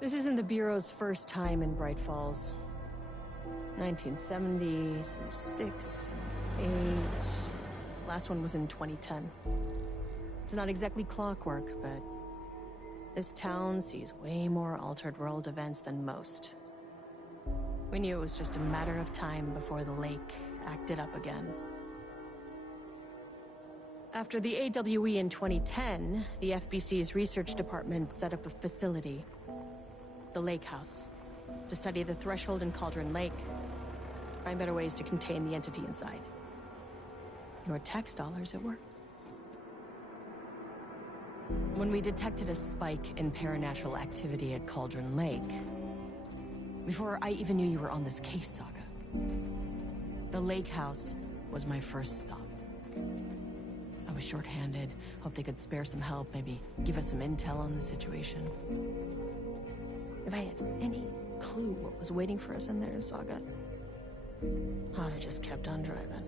This isn't the Bureau's first time in Bright Falls. 1970, 76, 8... Last one was in 2010. It's not exactly clockwork, but this town sees way more altered world events than most. We knew it was just a matter of time before the lake acted up again. After the AWE in 2010, the FBC's research department set up a facility, the Lake House, to study the Threshold and Cauldron Lake, find better ways to contain the entity inside. Your tax dollars at work. When we detected a spike in paranatural activity at Cauldron Lake, before I even knew you were on this case, Saga, the Lake House was my first stop. I was short-handed, hoped they could spare some help, maybe give us some intel on the situation. If I had any clue what was waiting for us in there, Saga, I'd have just kept on driving.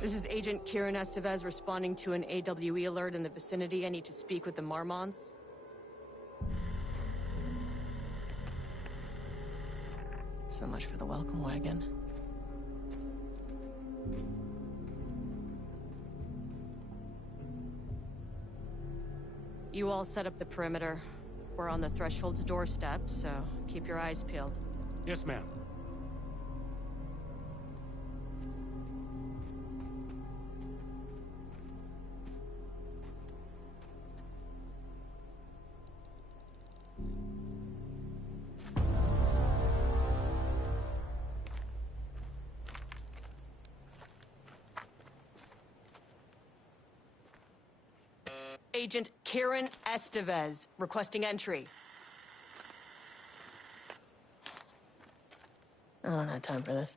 This is Agent Kieran Estevez responding to an AWE alert in the vicinity. I need to speak with the Marmons. So much for the welcome wagon. You all set up the perimeter. We're on the Threshold's doorstep, so keep your eyes peeled. Yes, ma'am. Agent Kieran Estevez, requesting entry. I don't have time for this.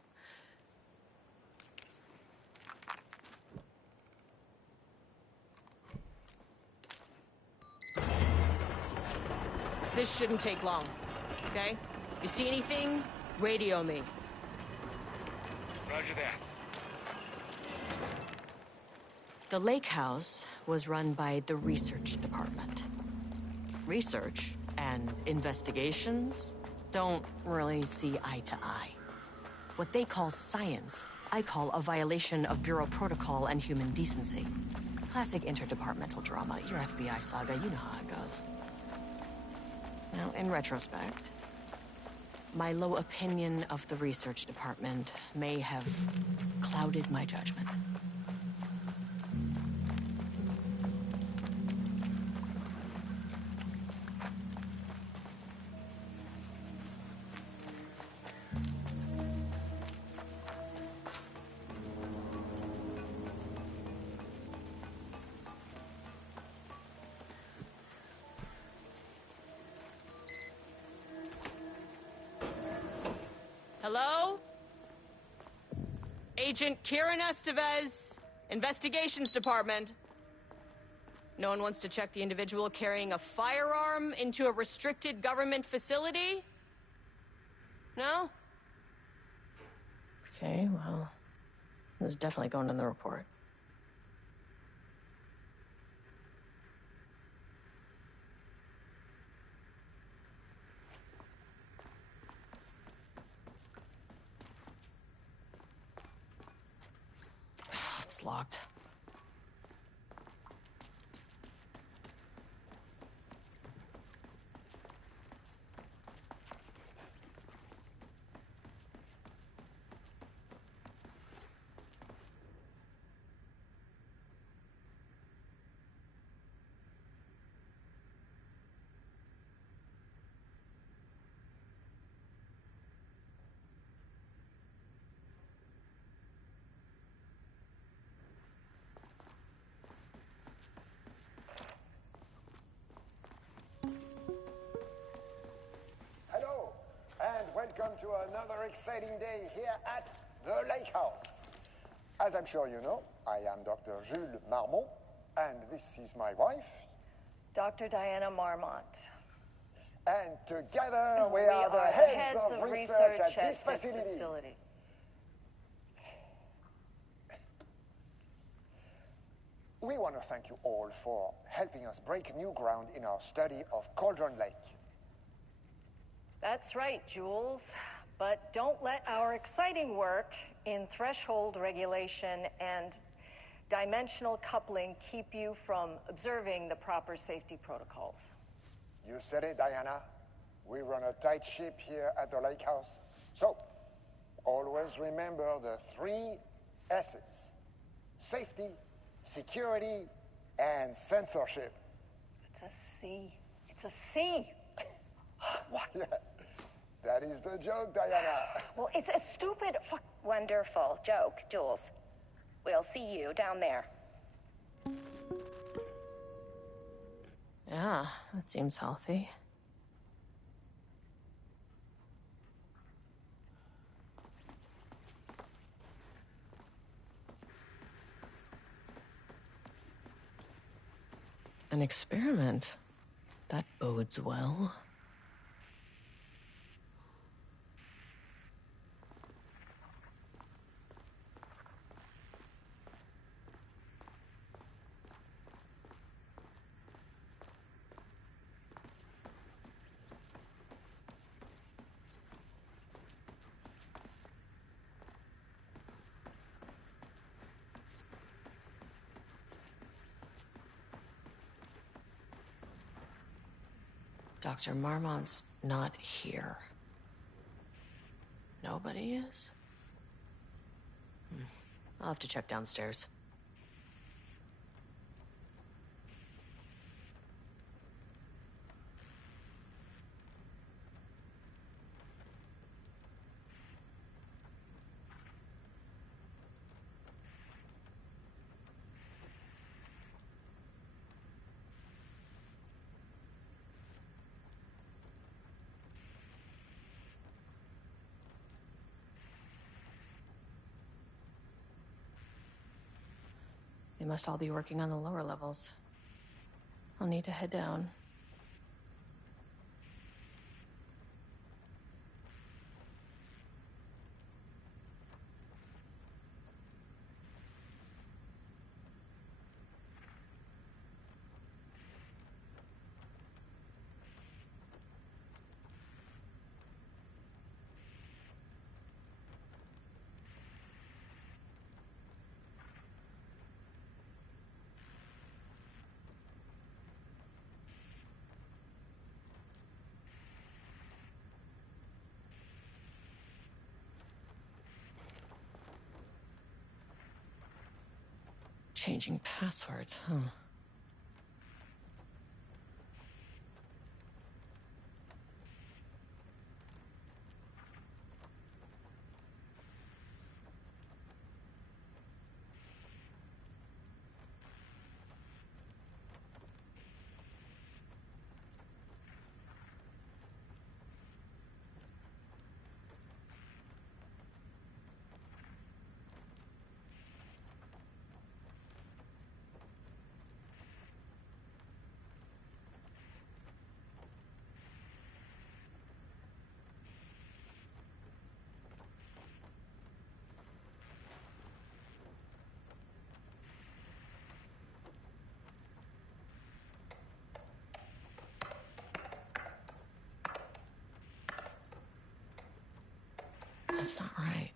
This shouldn't take long, okay? You see anything, radio me. Roger that. The Lake House was run by the research department. Research and investigations don't really see eye to eye. What they call science, I call a violation of Bureau protocol and human decency. Classic interdepartmental drama. Your FBI saga, you know how it goes. Now, in retrospect, my low opinion of the research department may have clouded my judgment. Hello? Agent Kieran Estevez, Investigations Department. No one wants to check the individual carrying a firearm into a restricted government facility? No? Okay, well, this is definitely going in the report. It's locked. Welcome to another exciting day here at the Lake House. As I'm sure you know, I am Dr. Jules Marmont, and this is my wife. Dr. Diana Marmont. And together we are the heads of research at this facility. We want to thank you all for helping us break new ground in our study of Cauldron Lake. That's right, Jules. But don't let our exciting work in threshold regulation and dimensional coupling keep you from observing the proper safety protocols. You said it, Diana. We run a tight ship here at the lake house. So, always remember the 3 S's. Safety, security, and censorship. It's a C. It's a C. What? Yeah, that is the joke, Diana. Well, it's a stupid Wonderful joke, Jules. We'll see you down there. Yeah, that seems healthy. An experiment. That bodes well. Dr. Marmont's not here. Nobody is? I'll have to check downstairs. They must all be working on the lower levels. I'll need to head down. Changing passwords, huh? That's not right.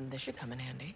This should come in handy.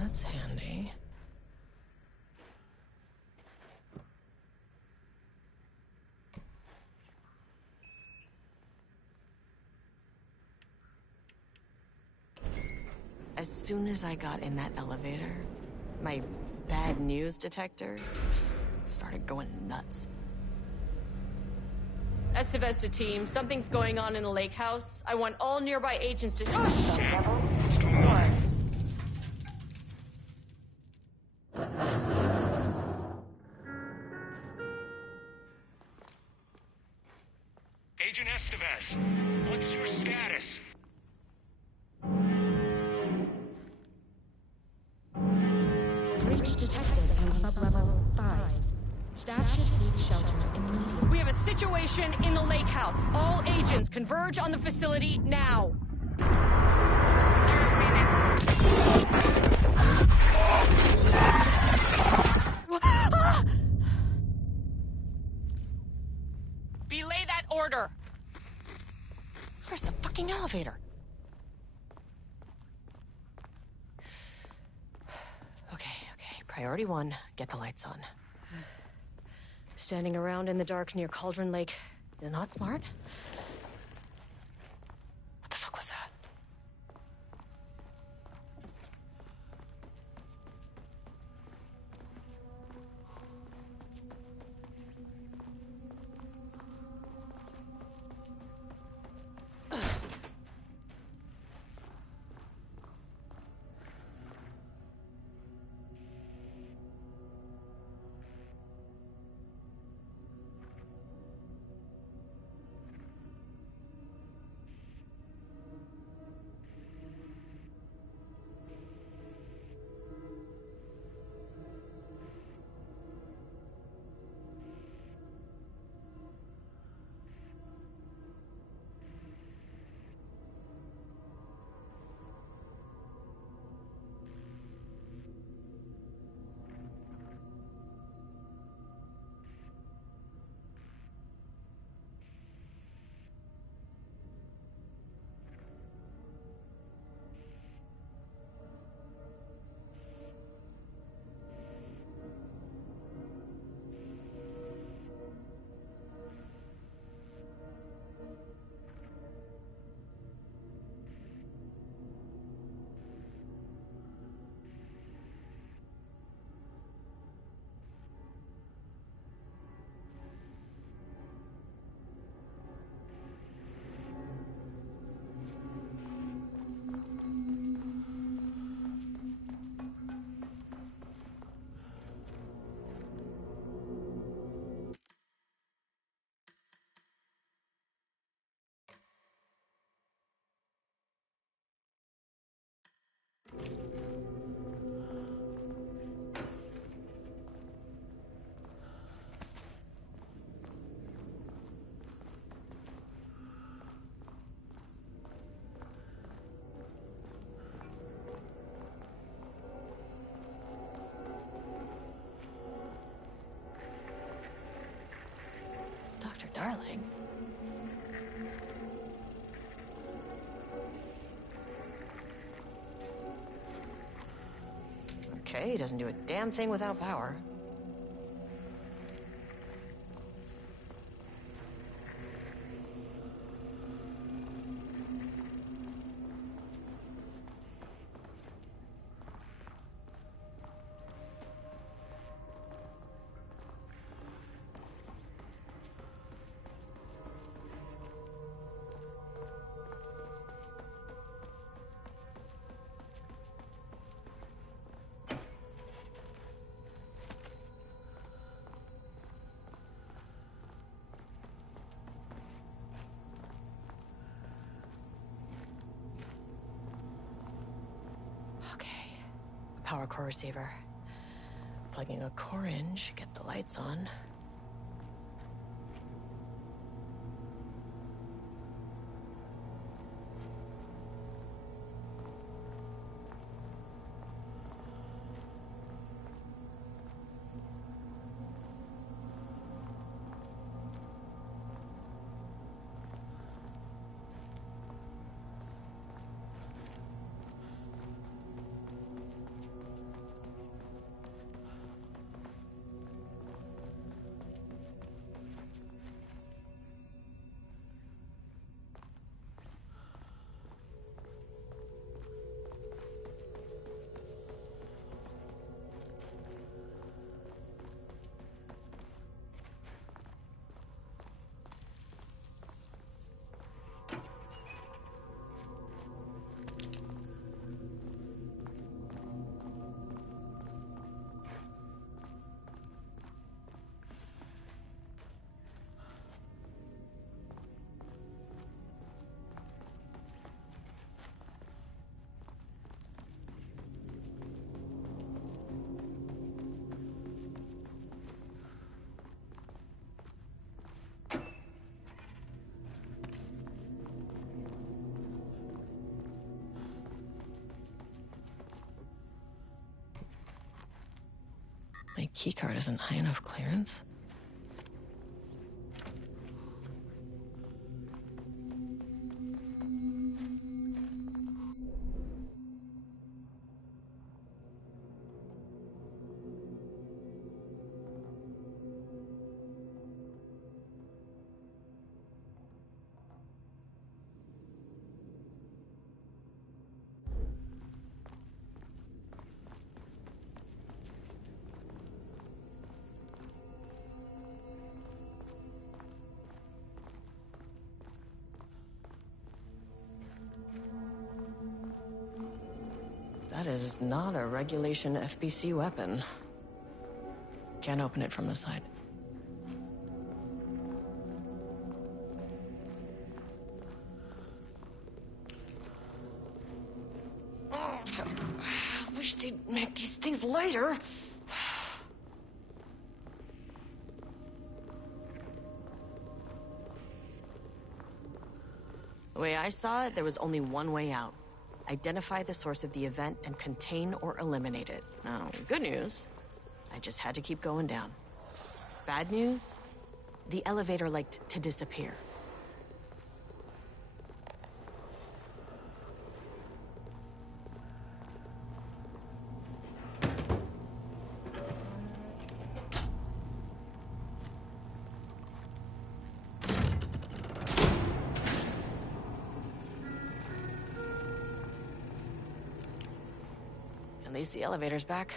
That's handy. As soon as I got in that elevator, my bad news detector started going nuts. Estevesta team, something's going on in the lake house. I want all nearby agents to— oh, shit! Level 4. Agent Estevez, what's your status? Breach detected on sublevel 5. Staff should seek shelter immediately. We have a situation in the lake house. All agents converge on the facility now. Belay that order. Where's the fucking elevator? Okay. Priority 1, get the lights on. Standing around in the dark near Cauldron Lake, not smart? What the fuck was that? Dr. Darling? Okay, he doesn't do a damn thing without power. power core receiver. Plugging a core in should get the lights on. My keycard isn't high enough clearance. That is not a regulation FBC weapon. Can't open it from the side. Oh, I wish they'd make these things lighter. The way I saw it, there was only one way out. Identify the source of the event and contain or eliminate it. Now, good news, I just had to keep going down. Bad news, the elevator liked to disappear. At least the elevator's back.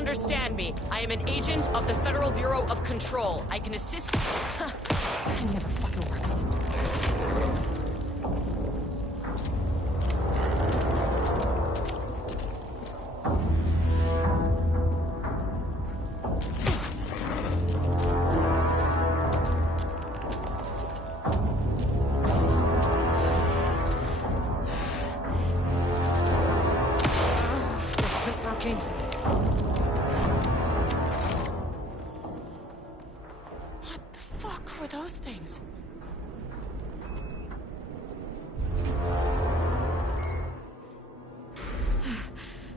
understand me, I am an agent of the Federal Bureau of Control. I can assist... It never fucking works. What the fuck were those things?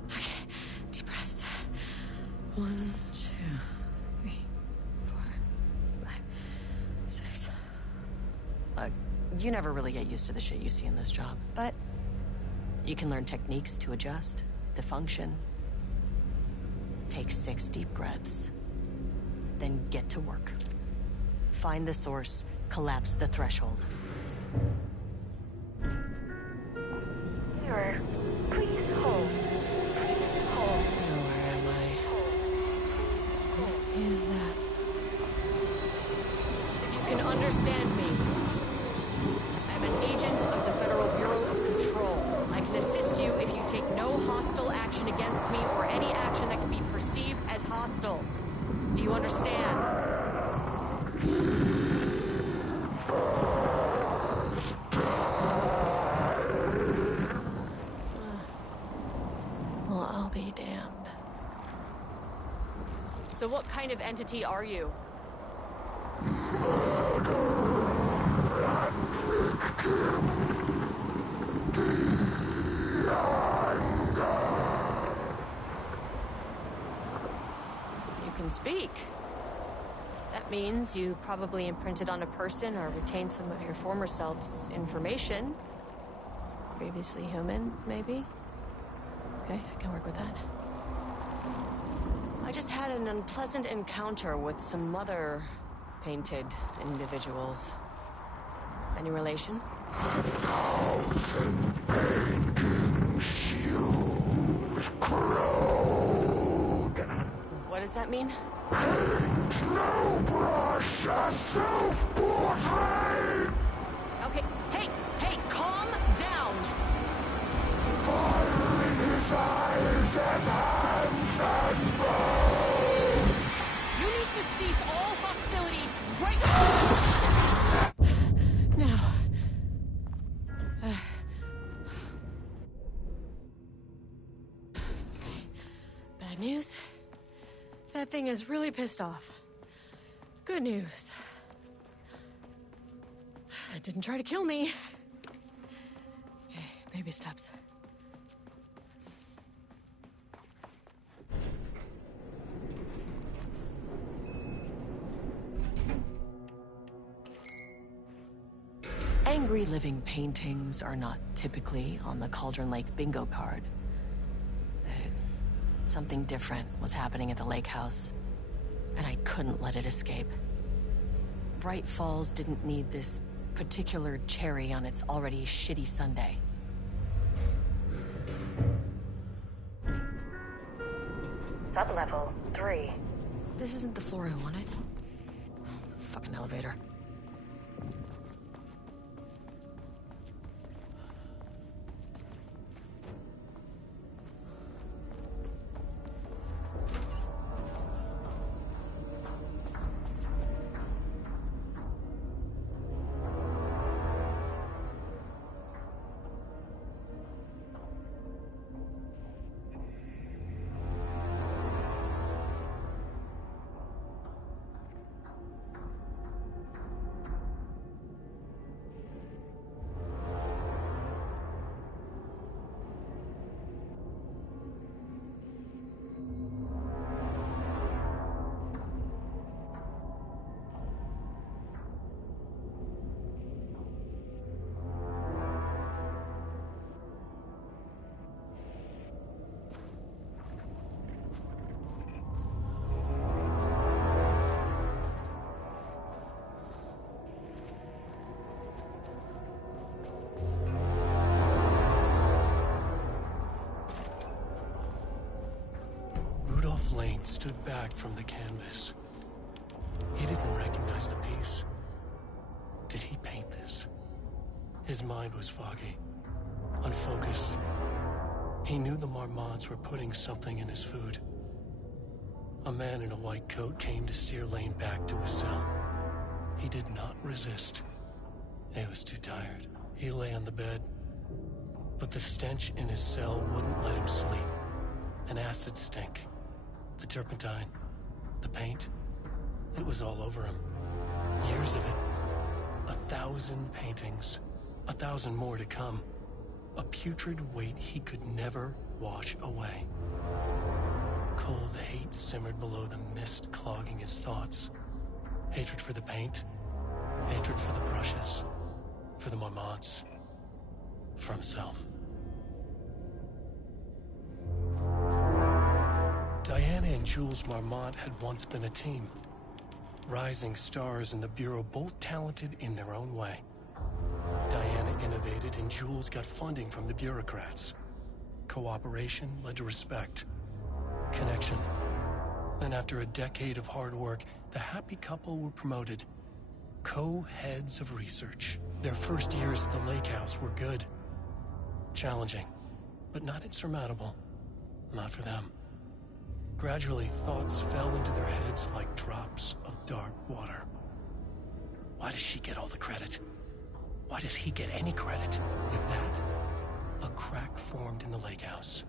Okay, deep breaths. 1, 2, 3, 4, 5, 6. Look, you never really get used to the shit you see in this job, but you can learn techniques to adjust, to function. Take 6 deep breaths. Then get to work. Find the source, collapse the threshold. Mirror, please hold. Please hold. Now where am I? What is that? If you can understand me, I'm an agent of the Federal Bureau of Control. I can assist you if you take no hostile action against me or any action that can be perceived as hostile. Do you understand? Well, I'll be damned. So what kind of entity are you? You can speak. That means you probably imprinted on a person or retained some of your former self's information. Previously human, maybe? Okay, I can work with that. I just had an unpleasant encounter with some other painted individuals. Any relation? 1,000 painting shoes corrode. What does that mean? Paint no brush, a self-portrait. Okay, hey, calm down! Fire in his eyes and hands and bones. You need to cease all hostility right now. Bad news. That thing is really pissed off. Good news. It didn't try to kill me. Okay, baby steps. Angry living paintings are not typically on the Cauldron Lake bingo card. Something different was happening at the lake house, and I couldn't let it escape. Bright Falls didn't need this particular cherry on its already shitty sundae. Sublevel 3. This isn't the floor I wanted. Fucking elevator. Marmont stood back from the canvas. He didn't recognize the piece. Did he paint this? His mind was foggy, unfocused. He knew the Marmonts were putting something in his food. A man in a white coat came to steer Lane back to his cell. He did not resist. He was too tired. He lay on the bed, but the stench in his cell wouldn't let him sleep. An acid stink. The turpentine. The paint. It was all over him. Years of it. 1,000 paintings. 1,000 more to come. A putrid weight he could never wash away. Cold hate simmered below the mist clogging his thoughts. Hatred for the paint. Hatred for the brushes. For the Marmonts. For himself. Diana and Jules Marmont had once been a team. Rising stars in the Bureau, both talented in their own way. Diana innovated and Jules got funding from the bureaucrats. Cooperation led to respect. Connection. Then after a decade of hard work, the happy couple were promoted. Co-heads of research. Their first years at the lake house were good. Challenging, but not insurmountable. Not for them. Gradually, thoughts fell into their heads like drops of dark water. Why does she get all the credit? Why does he get any credit? With that, a crack formed in the lake house.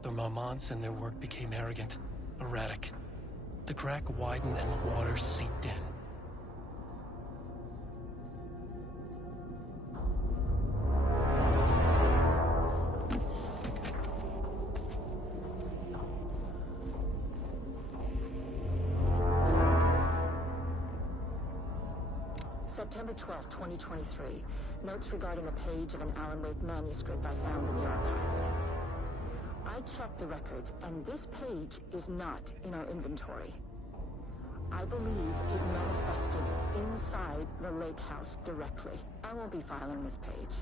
The Marmonts and their work became arrogant, erratic. The crack widened and the water seeped in. September 12, 2023. Notes regarding a page of an Alan Wake manuscript I found in the archives. I checked the records, and this page is not in our inventory. I believe it manifested inside the lake house directly. I won't be filing this page.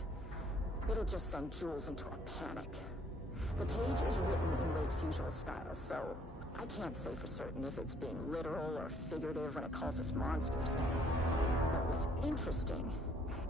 It'll just send Jules into a panic. The page is written in Wake's usual style, so I can't say for certain if it's being literal or figurative when it calls us monsters. But what's interesting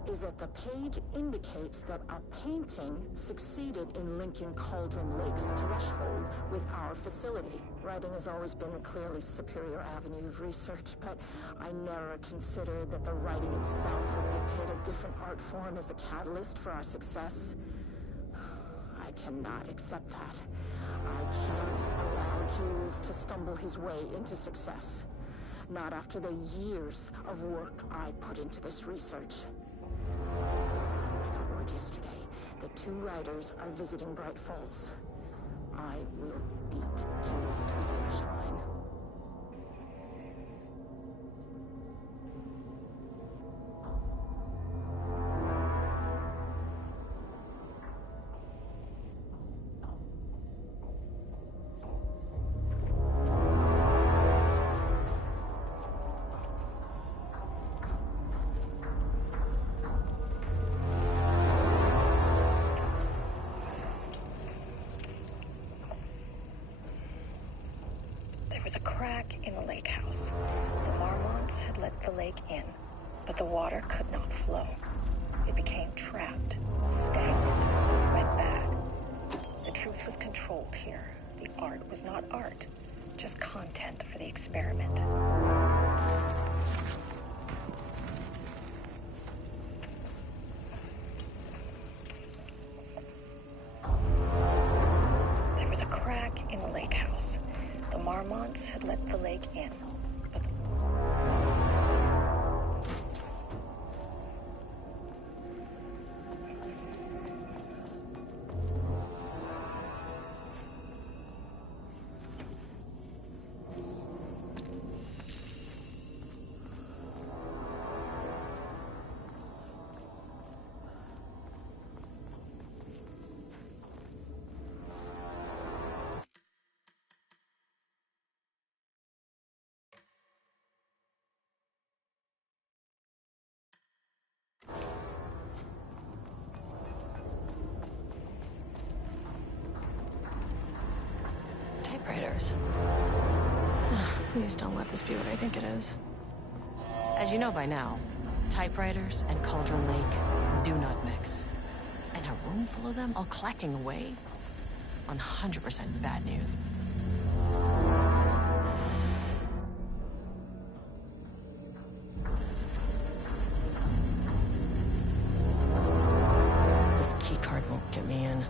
is that the page indicates that a painting succeeded in linking Cauldron Lake's threshold with our facility. Writing has always been the clearly superior avenue of research, but I never considered that the writing itself would dictate a different art form as the catalyst for our success. I cannot accept that. I can't allow Jules to stumble his way into success. Not after the years of work I put into this research. I got word yesterday that 2 writers are visiting Bright Falls. I will beat Jules to the finish line. There was a crack in the lake house. The Marmonts had let the lake in, but the water could not flow. It became trapped, stagnant, went bad. The truth was controlled here. The art was not art, just content for the experiment. There was a crack in the lake house. The Marmonts had let the lake in, typewriters. Please don't let this be what I think it is. As you know by now, typewriters and Cauldron Lake do not mix. And a room full of them all clacking away? 100% bad news. This keycard won't get me in.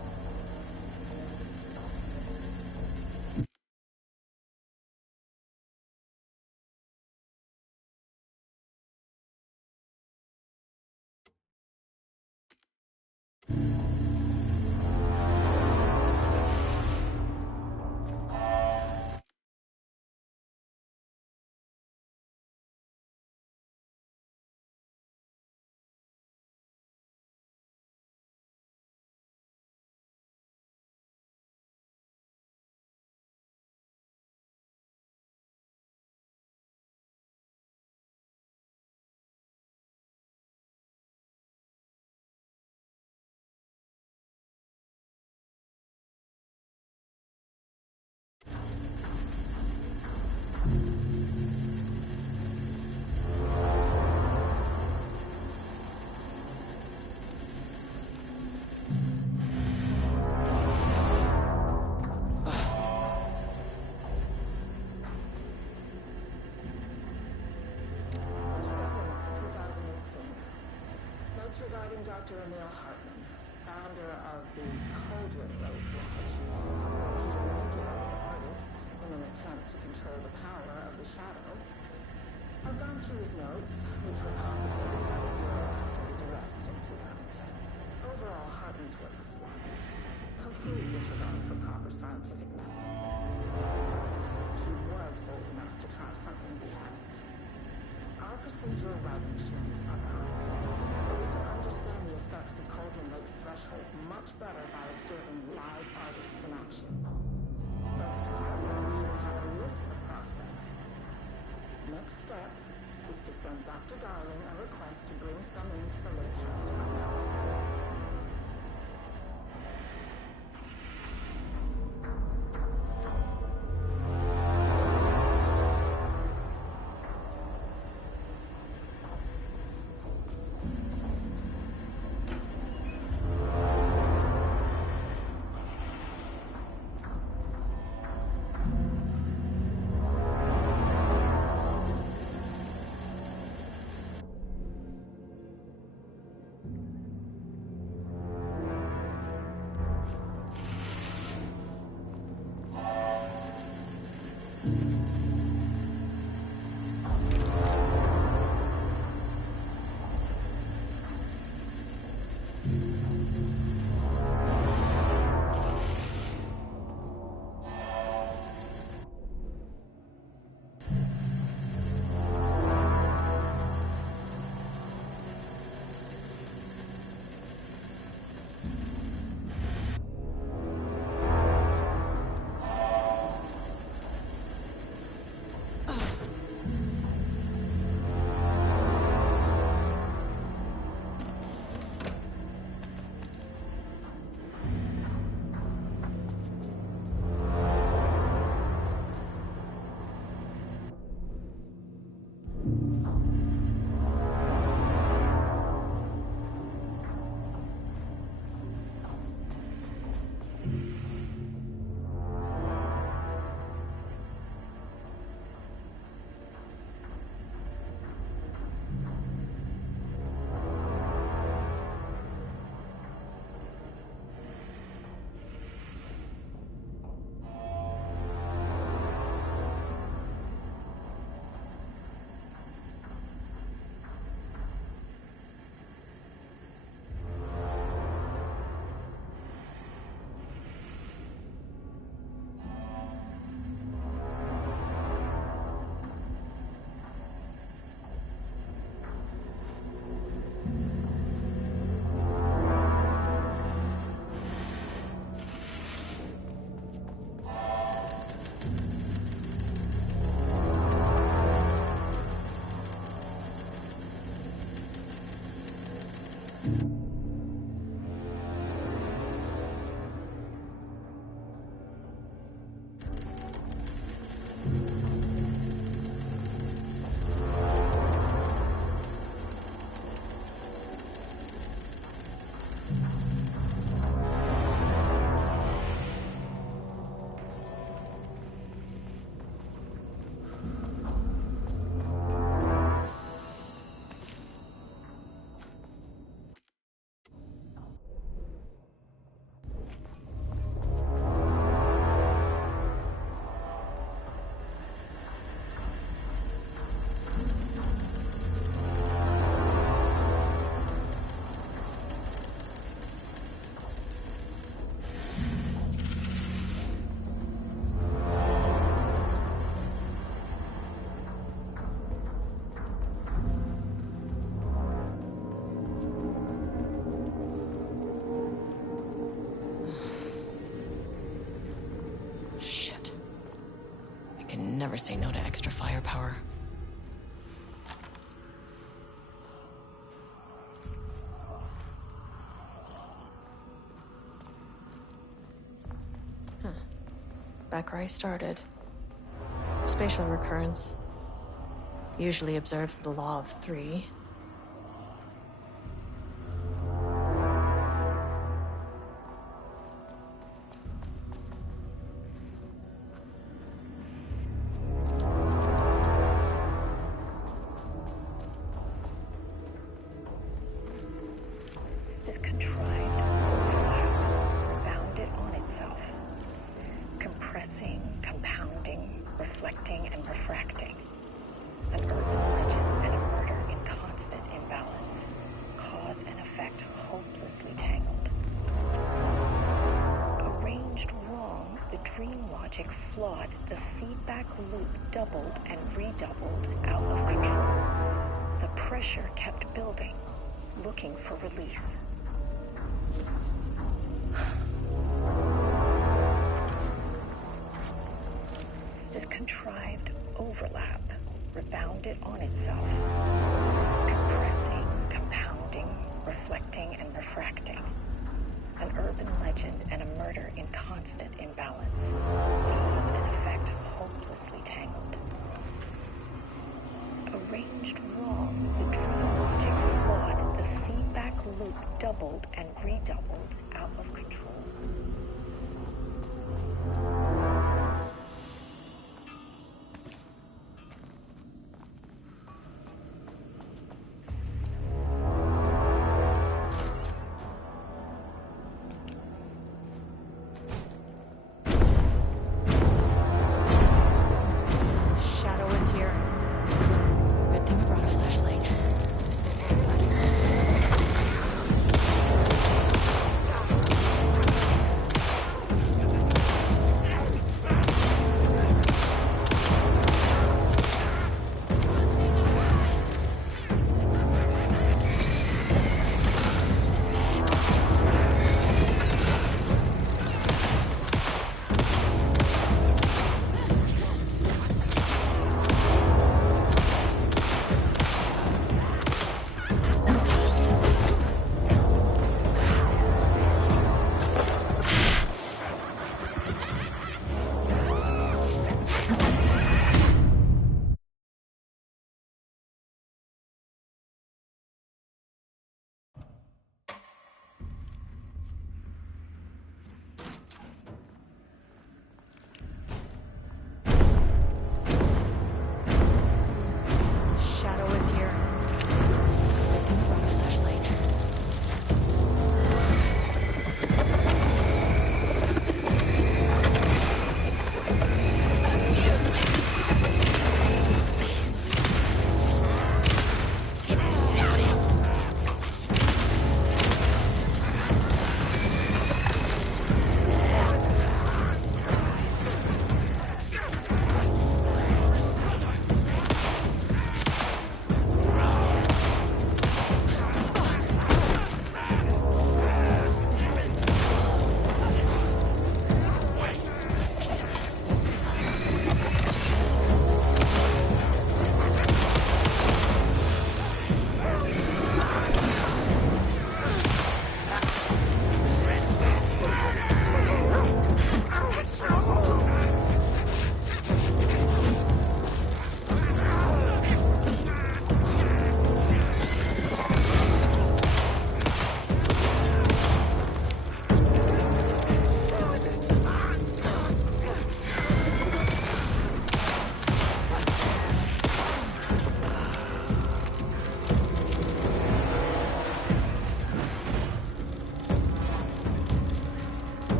Regarding Dr. Emil Hartman, founder of the Cauldron Lake Lodge, where he manipulated artists in an attempt to control the power of the shadow. I've gone through his notes, which were confiscated by the Bureau after his arrest in 2010. Overall, Hartman's work was sloppy. Complete disregard for proper scientific method. But he was bold enough to try something we hadn't. Our procedural writing machines are promising, but we can understand the effects of Cauldron Lake's threshold much better by observing live artists in action. Thanks to Hartman, we even have a list of prospects. Next step is to send Dr. Darling a request to bring some into the lake house for analysis. never say no to extra firepower. Back where I started. Spatial recurrence usually observes the law of three. This contrived overlap bounded on itself, compressing, compounding, reflecting, and refracting. An urban legend and a murder in constant imbalance, cause and effect hopelessly tangled. Arranged wrong, the dream logic flawed, the feedback loop doubled and redoubled, out of control. The pressure kept building, looking for release. This contrived overlap rebounded on itself, compressing, compounding, reflecting, and refracting. An urban legend and a murder in constant imbalance, cause and effect hopelessly tangled. Arranged wrong, the dream logic flawed, the feedback loop doubled and redoubled, out of control.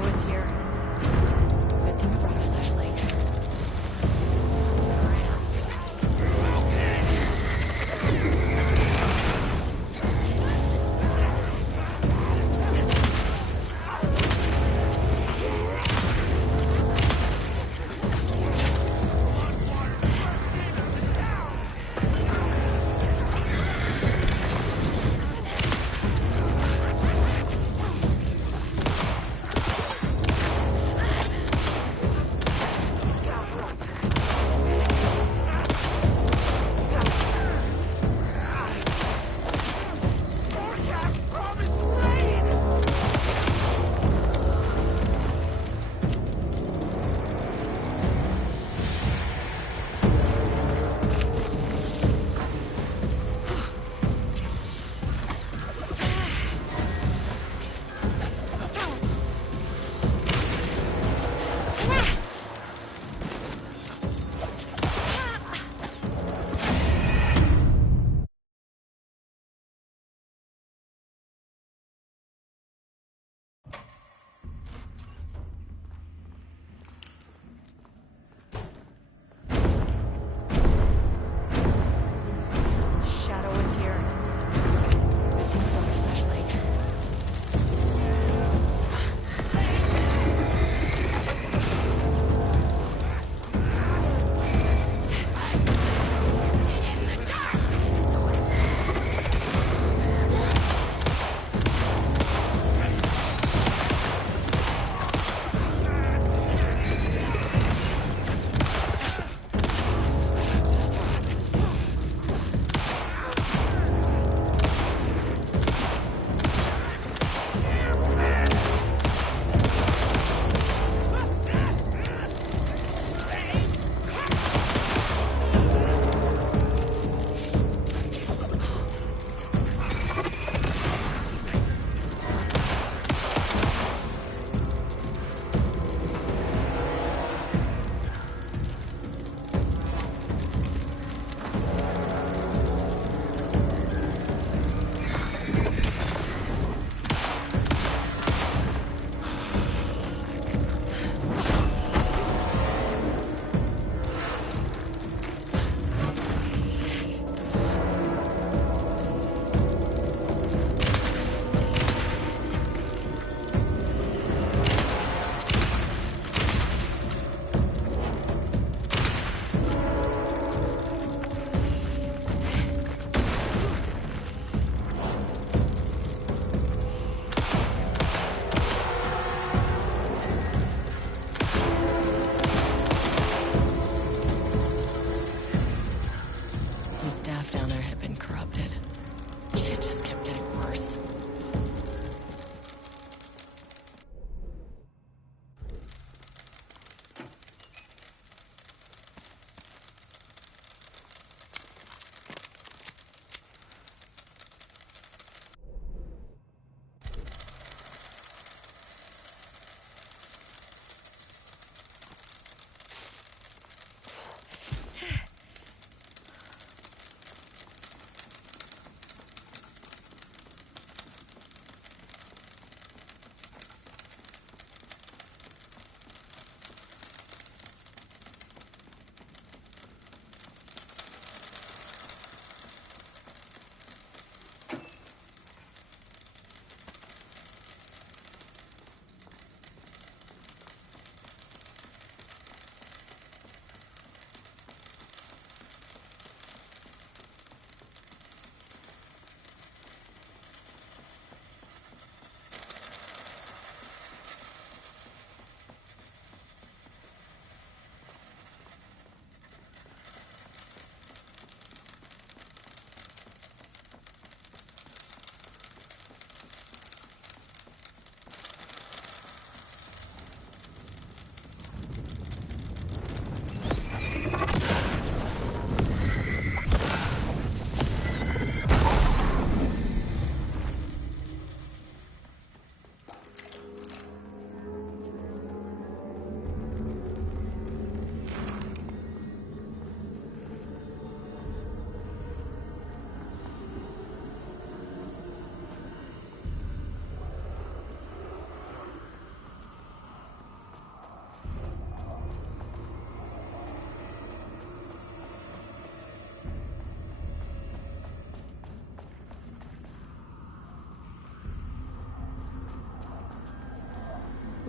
know it's here. Good thing you brought a flashlight.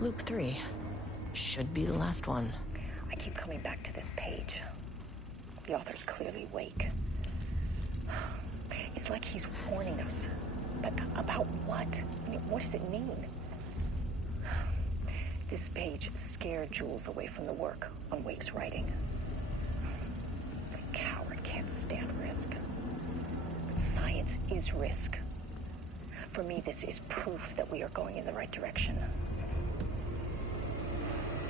Loop 3. Should be the last one. I keep coming back to this page. The author's clearly awake. It's like he's warning us. But about what? I mean, what does it mean? This page scared Jules away from the work on Wake's writing. The coward can't stand risk. But science is risk. For me, this is proof that we are going in the right direction.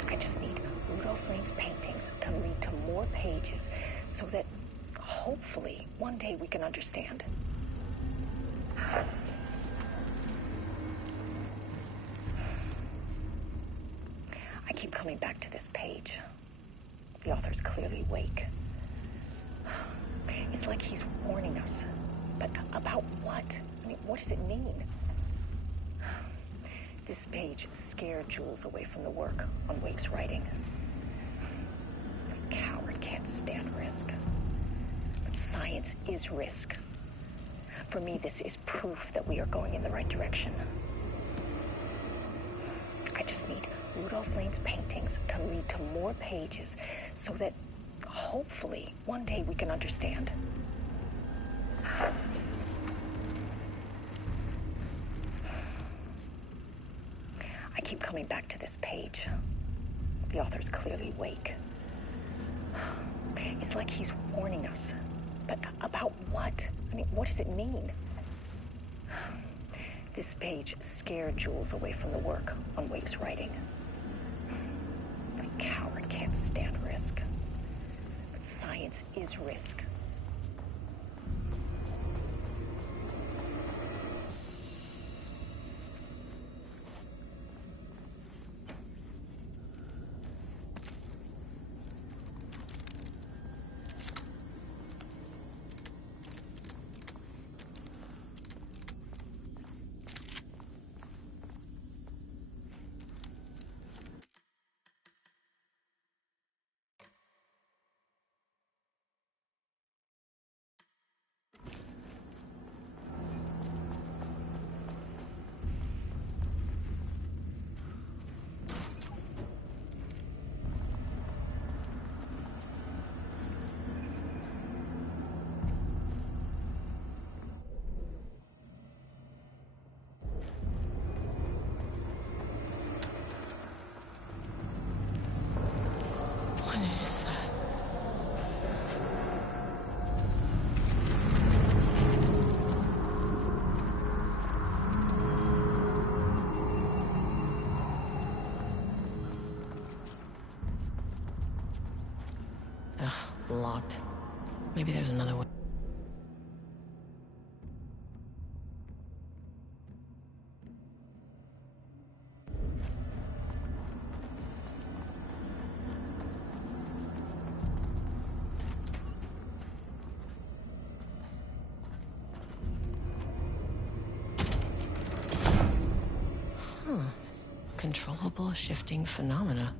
I just need Rudolph Lane's paintings to lead to more pages so that hopefully one day we can understand. I keep coming back to this page. The author's clearly awake. It's like he's warning us. But about what? I mean, what does it mean? This page scared Jules away from the work on Wake's writing. The coward can't stand risk. But science is risk. For me, this is proof that we are going in the right direction. I just need Rudolph Lane's paintings to lead to more pages so that hopefully one day we can understand. I keep coming back to this page. The author's clearly awake. It's like he's warning us. But about what? I mean, what does it mean? This page scared Jules away from the work on Wake's writing. The coward can't stand risk. But science is risk. Locked. Maybe there's another way. Controllable shifting phenomena.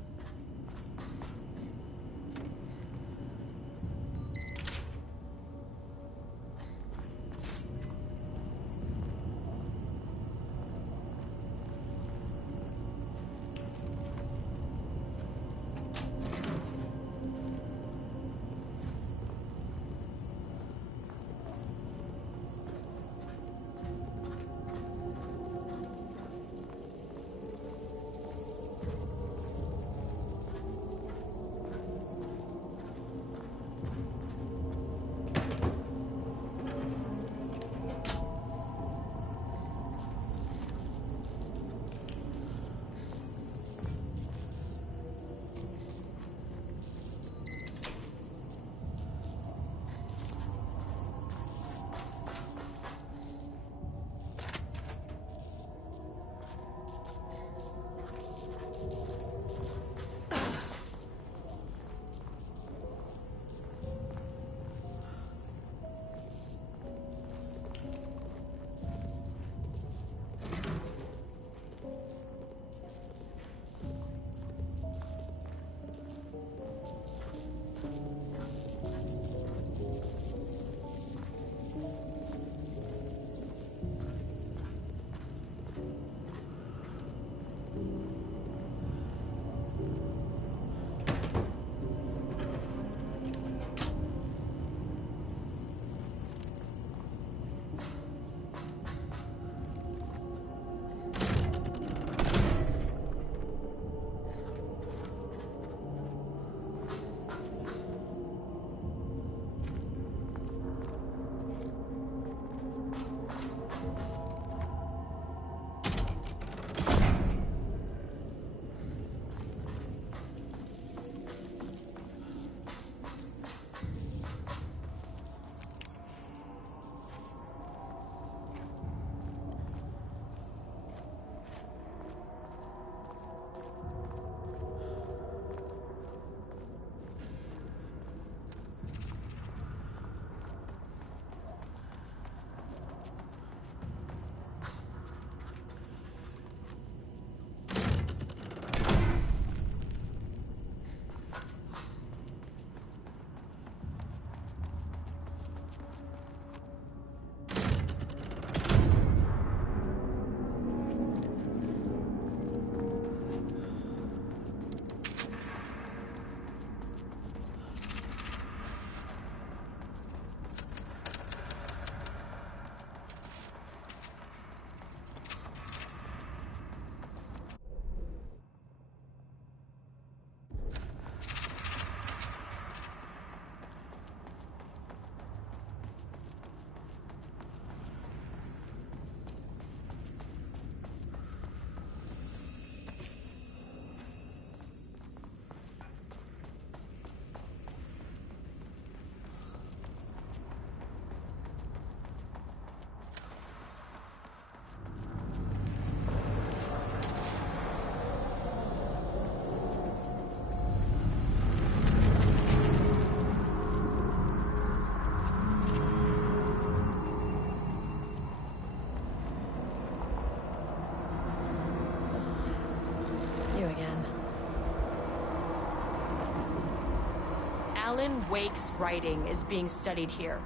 Alan Wake's writing is being studied here.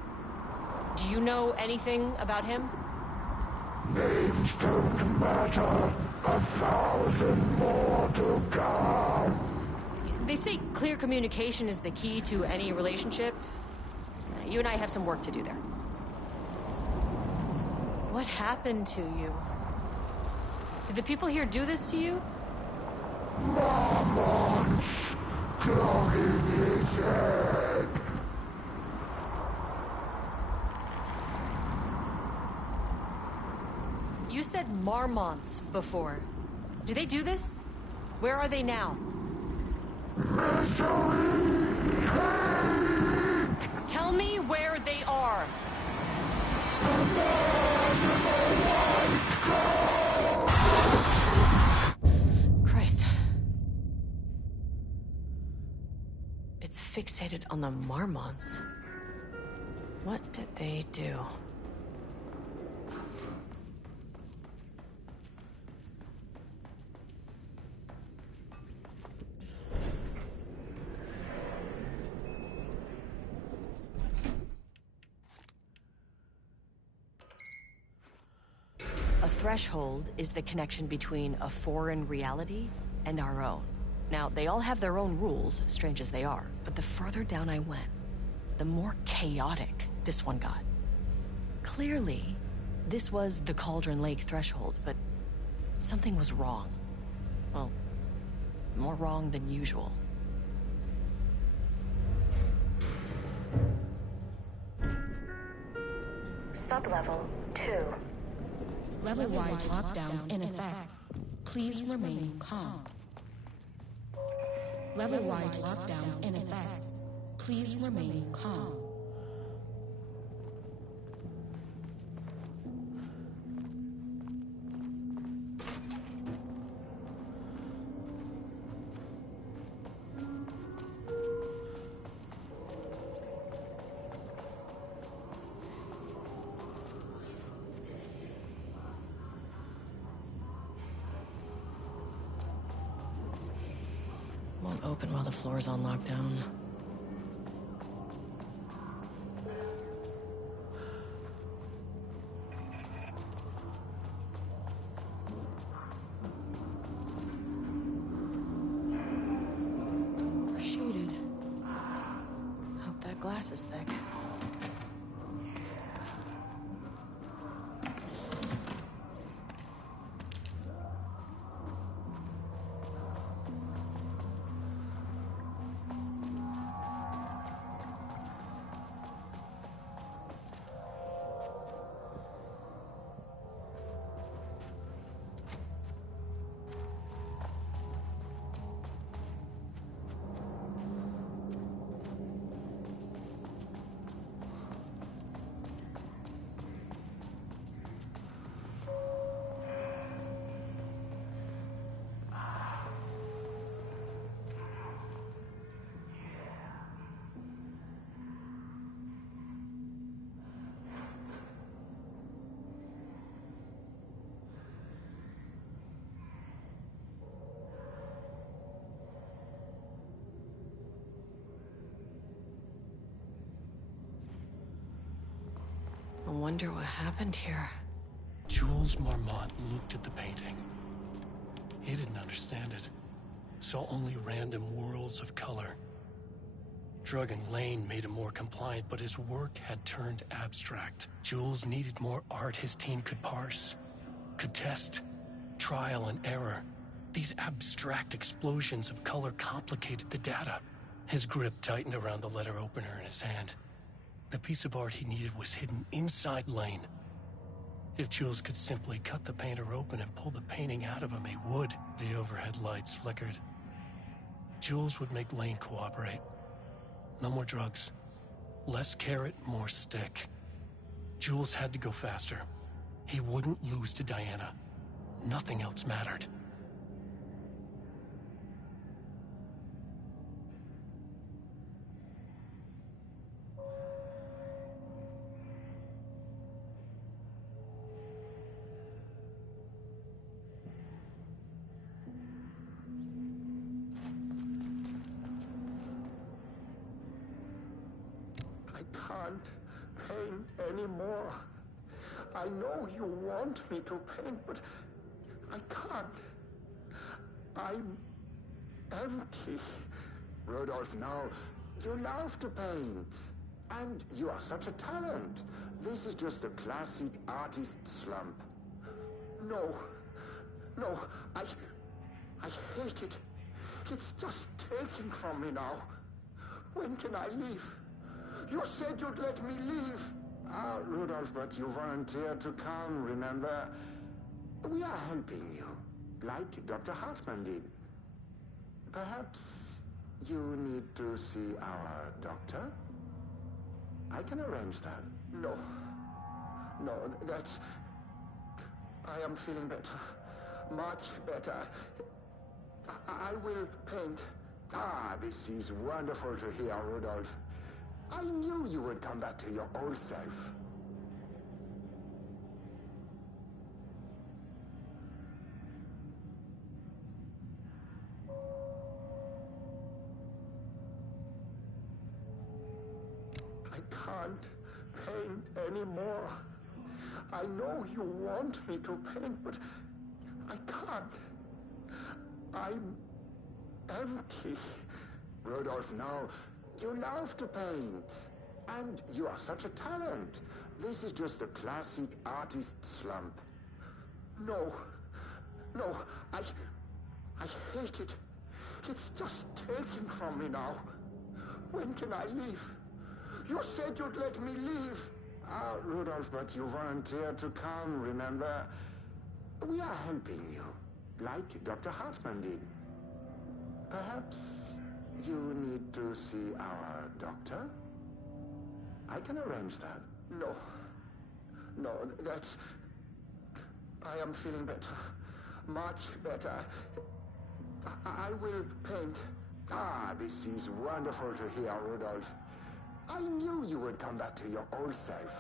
Do you know anything about him? Names don't matter. 1,000 more to come. They say clear communication is the key to any relationship. You and I have some work to do there. What happened to you? Did the people here do this to you? Marmots clogging his head. You said marmots before. Do they do this? Where are they now? Misery, hate. Tell me where they are. Christ. It's fixated on the marmots. What did they do? A threshold is the connection between a foreign reality and our own. Now, they all have their own rules, strange as they are, but the further down I went, the more chaotic this one got. Clearly, this was the Cauldron Lake threshold, but something was wrong. Well, more wrong than usual. Sublevel 2. Level-wide lockdown in effect. Please remain calm. Level-wide lockdown in effect. Please remain calm. Won't open while the floor's on lockdown. We're shaded. Hope that glass is thick. I wonder what happened here. Jules Marmont looked at the painting. He didn't understand it. Saw only random whirls of color. Drugging Lane made him more compliant, but his work had turned abstract. Jules needed more art his team could parse, could test. Trial and error. These abstract explosions of color complicated the data. His grip tightened around the letter opener in his hand. The piece of art he needed was hidden inside Lane. If Jules could simply cut the painter open and pull the painting out of him, he would. The overhead lights flickered. Jules would make Lane cooperate. No more drugs. Less carrot, more stick. Jules had to go faster. He wouldn't lose to Diana. Nothing else mattered. can't paint anymore. I know you want me to paint, but I can't. I'm empty. Rudolph, now, you love to paint. And you are such a talent. This is just the classic artist slump. No, I hate it. It's just taking from me now. When can I leave? You said you'd let me leave. Ah, Rudolph, but you volunteered to come, remember? We are helping you, like Dr. Hartman did. Perhaps you need to see our doctor? I can arrange that. No, that's... I am feeling better. Much better. I will paint. Ah, this is wonderful to hear, Rudolph. I knew you would come back to your old self. I can't paint anymore. I know you want me to paint, but I can't. I'm empty. Rudolph, now, you love to paint. And you are such a talent. This is just the classic artist slump. No, I hate it. It's just taking from me now. When can I leave? You said you'd let me leave. Ah, Rudolph, but you volunteered to come, remember? We are helping you, like Dr. Hartman did. Perhaps you need to see our doctor? I can arrange that. No, that's... I am feeling better. Much better. I will paint. Ah, this is wonderful to hear, Rudolph. I knew you would come back to your old self.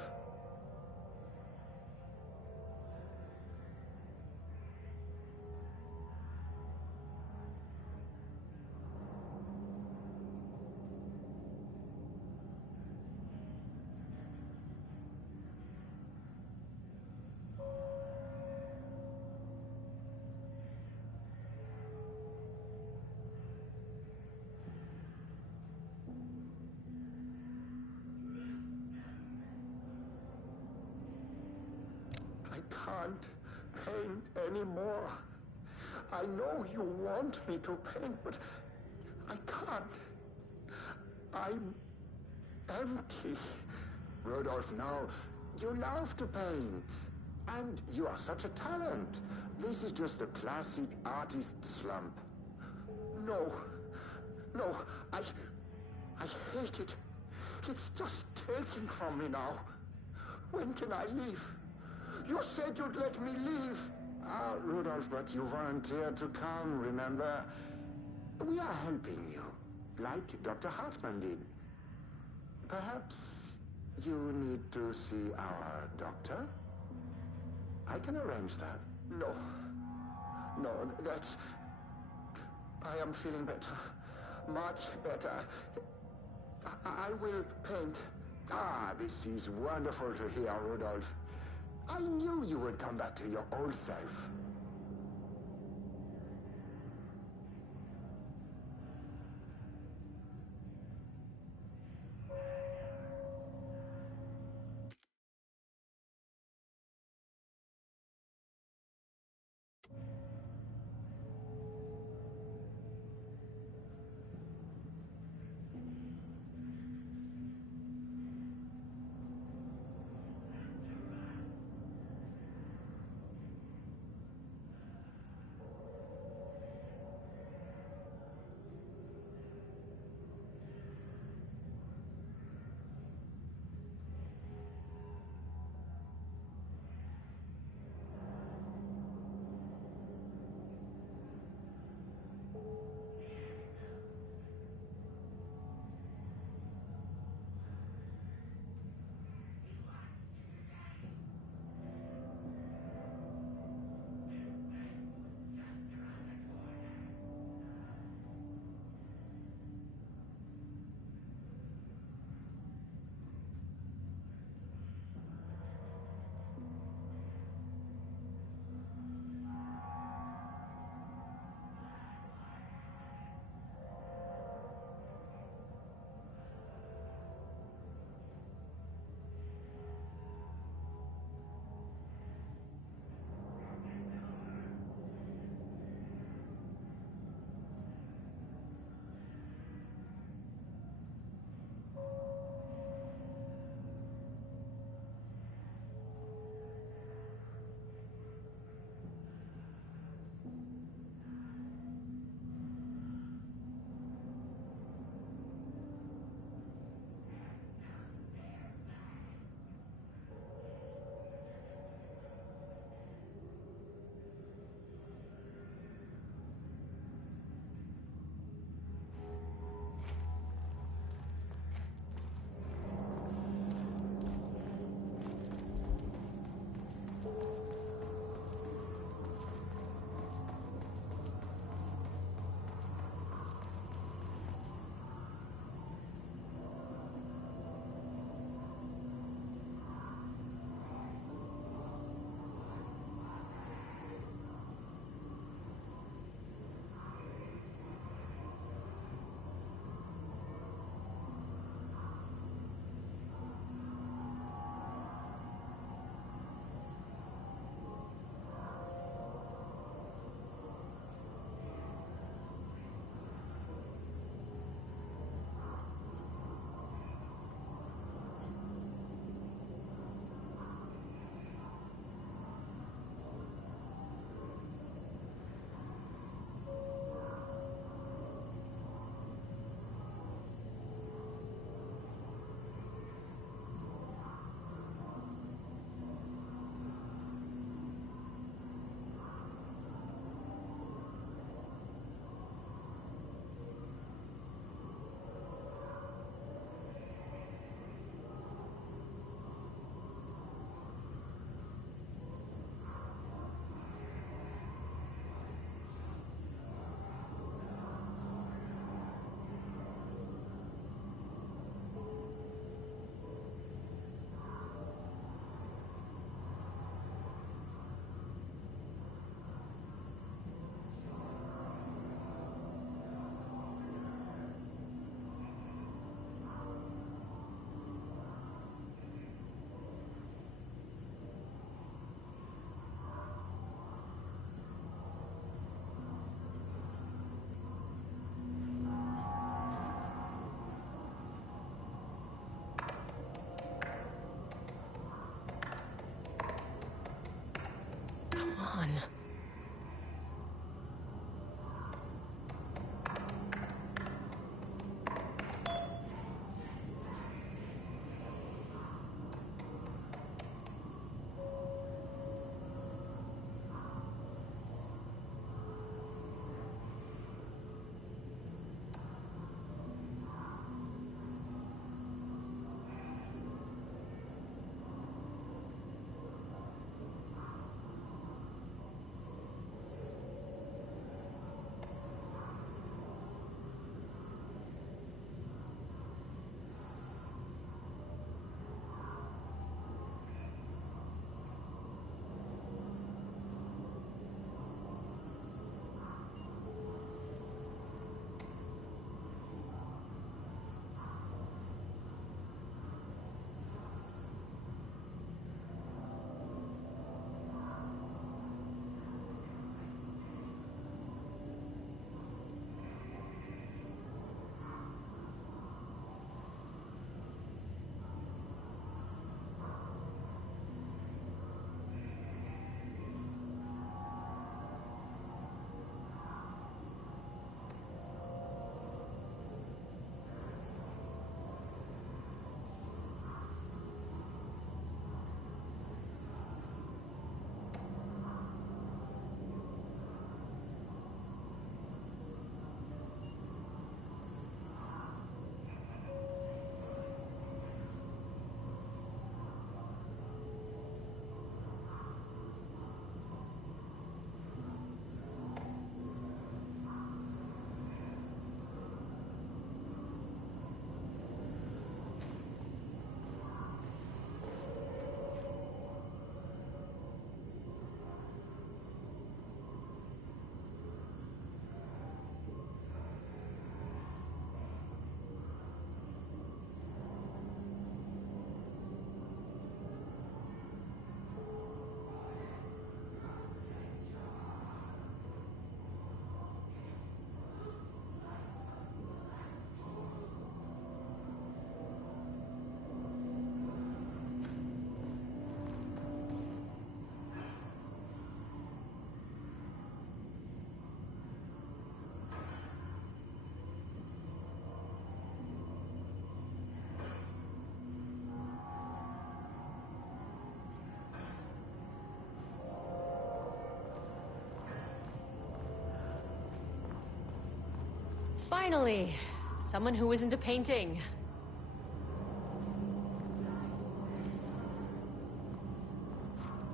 I can't paint anymore. I know you want me to paint, but I can't. I'm empty. Rudolph, now, you love to paint. And you are such a talent. This is just the classic artist slump. No, I hate it. It's just taking from me now. When can I leave? You said you'd let me leave. Ah, Rudolph, but you volunteered to come, remember? We are helping you, like Dr. Hartman did. Perhaps you need to see our doctor? I can arrange that. No, that's... I am feeling better. Much better. I will paint. Ah, this is wonderful to hear, Rudolph. I knew you would come back to your old self. Finally, someone who isn't a painting.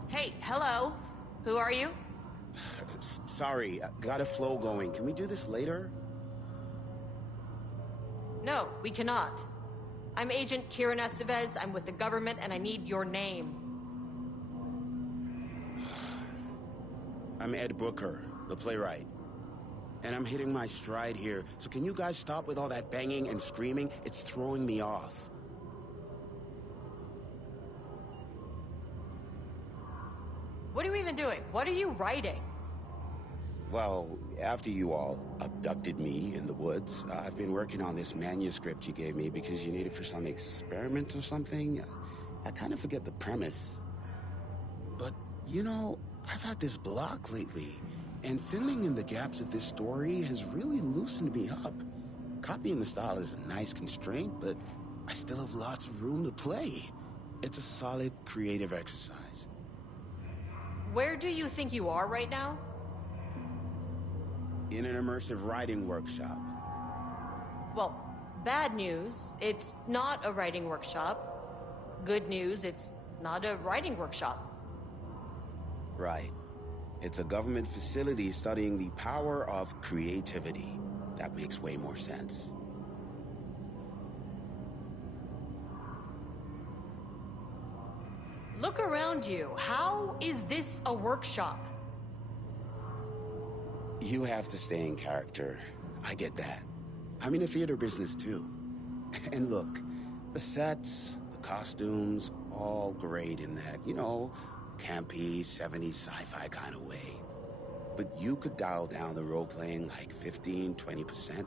Hey, hello. Who are you? Sorry, got a flow going. Can we do this later? No, we cannot. I'm Agent Kieran Estevez. I'm with the government, and I need your name. I'm Ed Brooker, the playwright. And I'm hitting my stride here, so can you guys stop with all that banging and screaming? It's throwing me off. What are you even doing? What are you writing? Well, after you all abducted me in the woods, I've been working on this manuscript you gave me because you need it for some experiment or something. I kind of forget the premise. But, you know, I've had this block lately, and filling in the gaps of this story has really loosened me up. Copying the style is a nice constraint, but I still have lots of room to play. It's a solid creative exercise. Where do you think you are right now? In an immersive writing workshop. Well, bad news, it's not a writing workshop. Good news, it's not a writing workshop. Right. It's a government facility studying the power of creativity. That makes way more sense. Look around you. How is this a workshop? You have to stay in character. I get that. I'm in the theater business too. And look, the sets, the costumes, all great in that, you know, campy, 70s sci-fi kind of way. But you could dial down the role-playing like 15, 20%.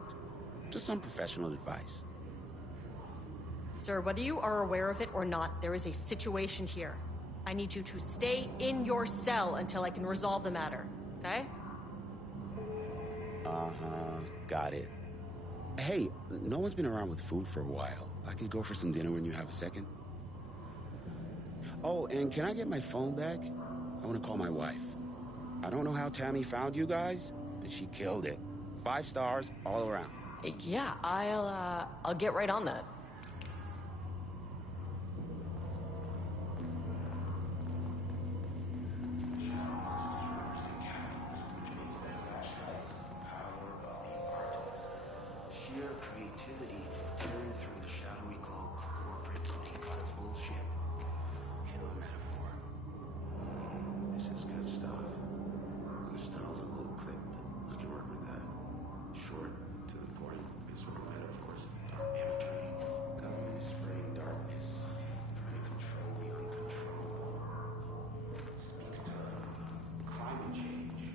Just some professional advice. Sir, whether you are aware of it or not, there is a situation here. I need you to stay in your cell until I can resolve the matter, okay? Uh-huh, got it. Hey, no one's been around with food for a while. I could go for some dinner when you have a second. Oh, and can I get my phone back? I want to call my wife. I don't know how Tammy found you guys, but she killed it. 5 stars all around. Yeah, I'll get right on that. Sheer creativity tearing through the shadowy cloak of corporate deep-out bullshit. Kill a metaphor. This is good stuff. The style's a little clipped, but I can work with that. Short, to the point, visceral metaphors. Imagery. Government is spreading darkness, trying to control the uncontrollable. It speaks to climate change.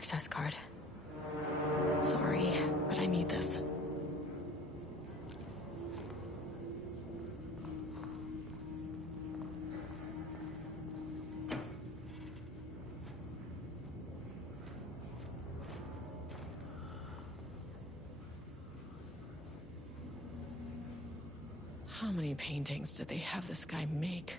access card. Sorry, but I need this. How many paintings did they have this guy make?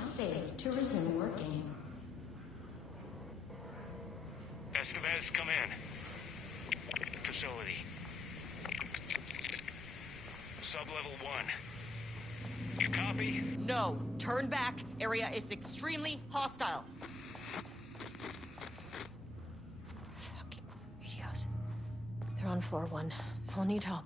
safe to resume working. Estevez, come in. Facility. Sublevel 1. You copy? No. Turn back. Area is extremely hostile. Fucking radios. They're on floor 1. I'll need help.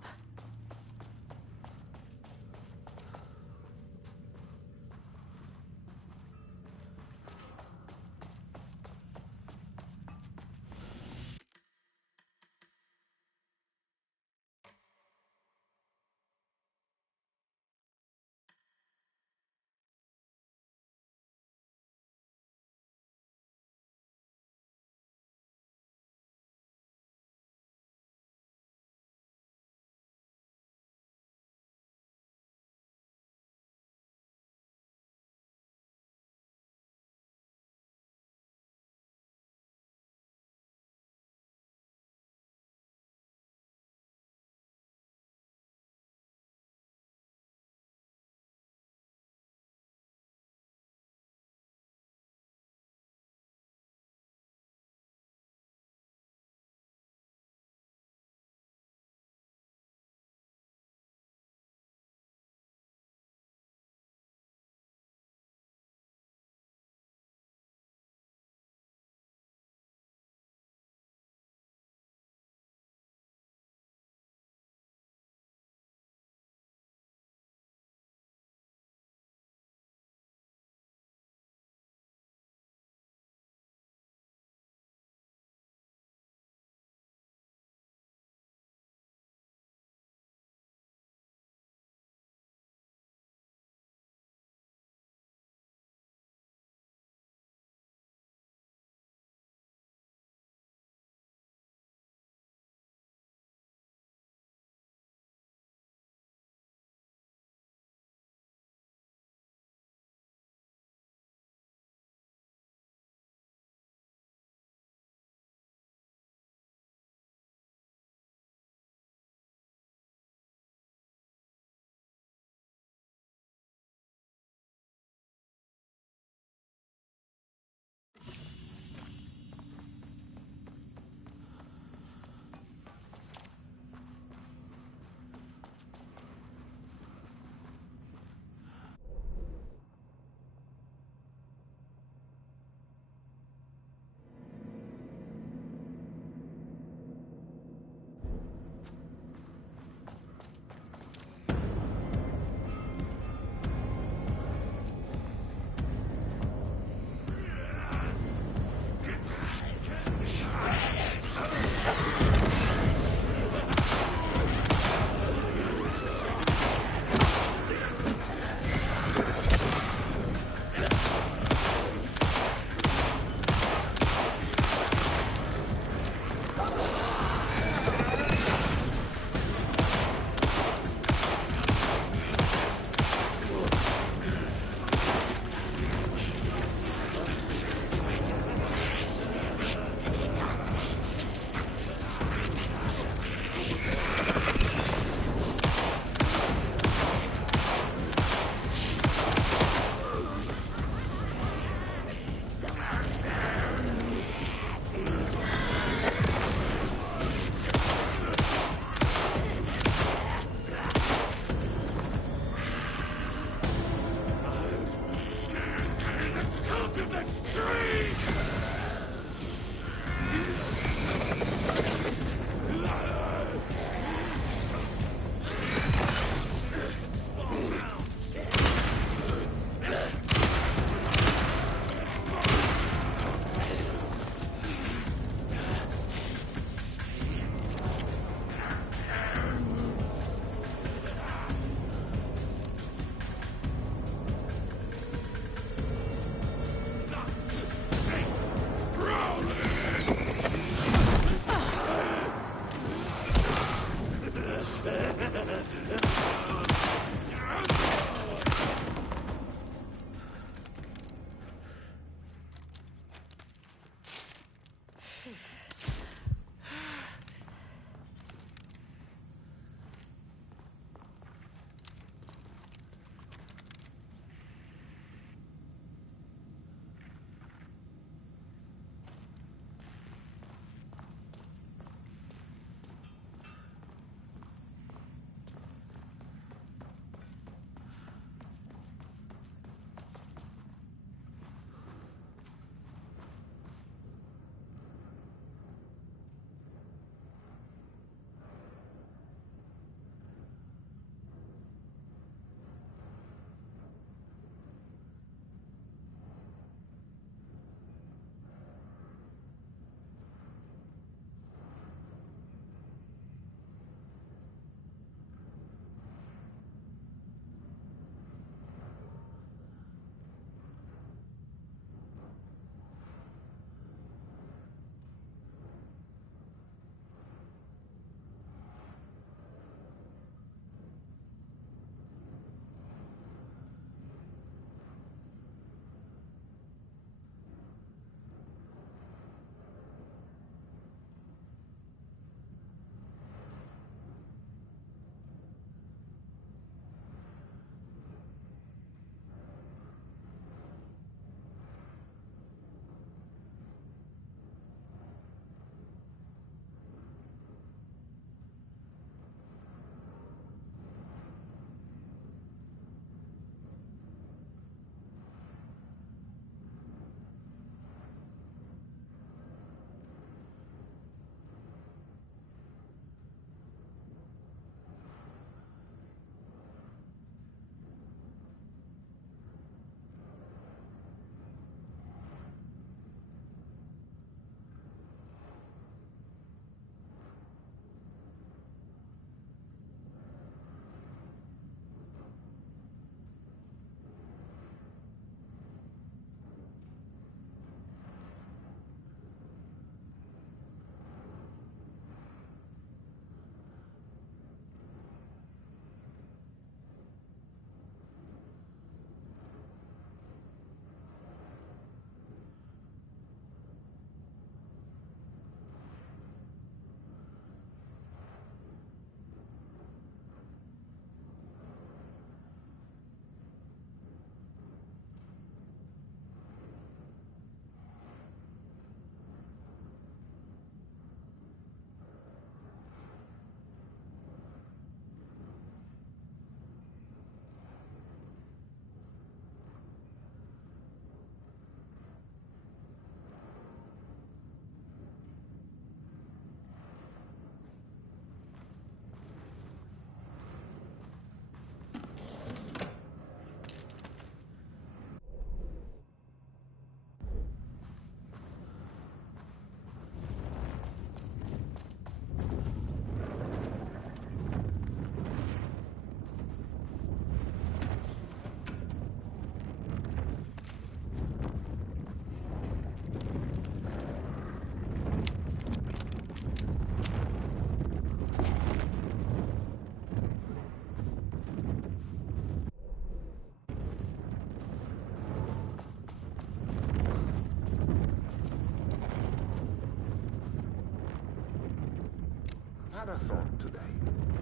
had a thought today.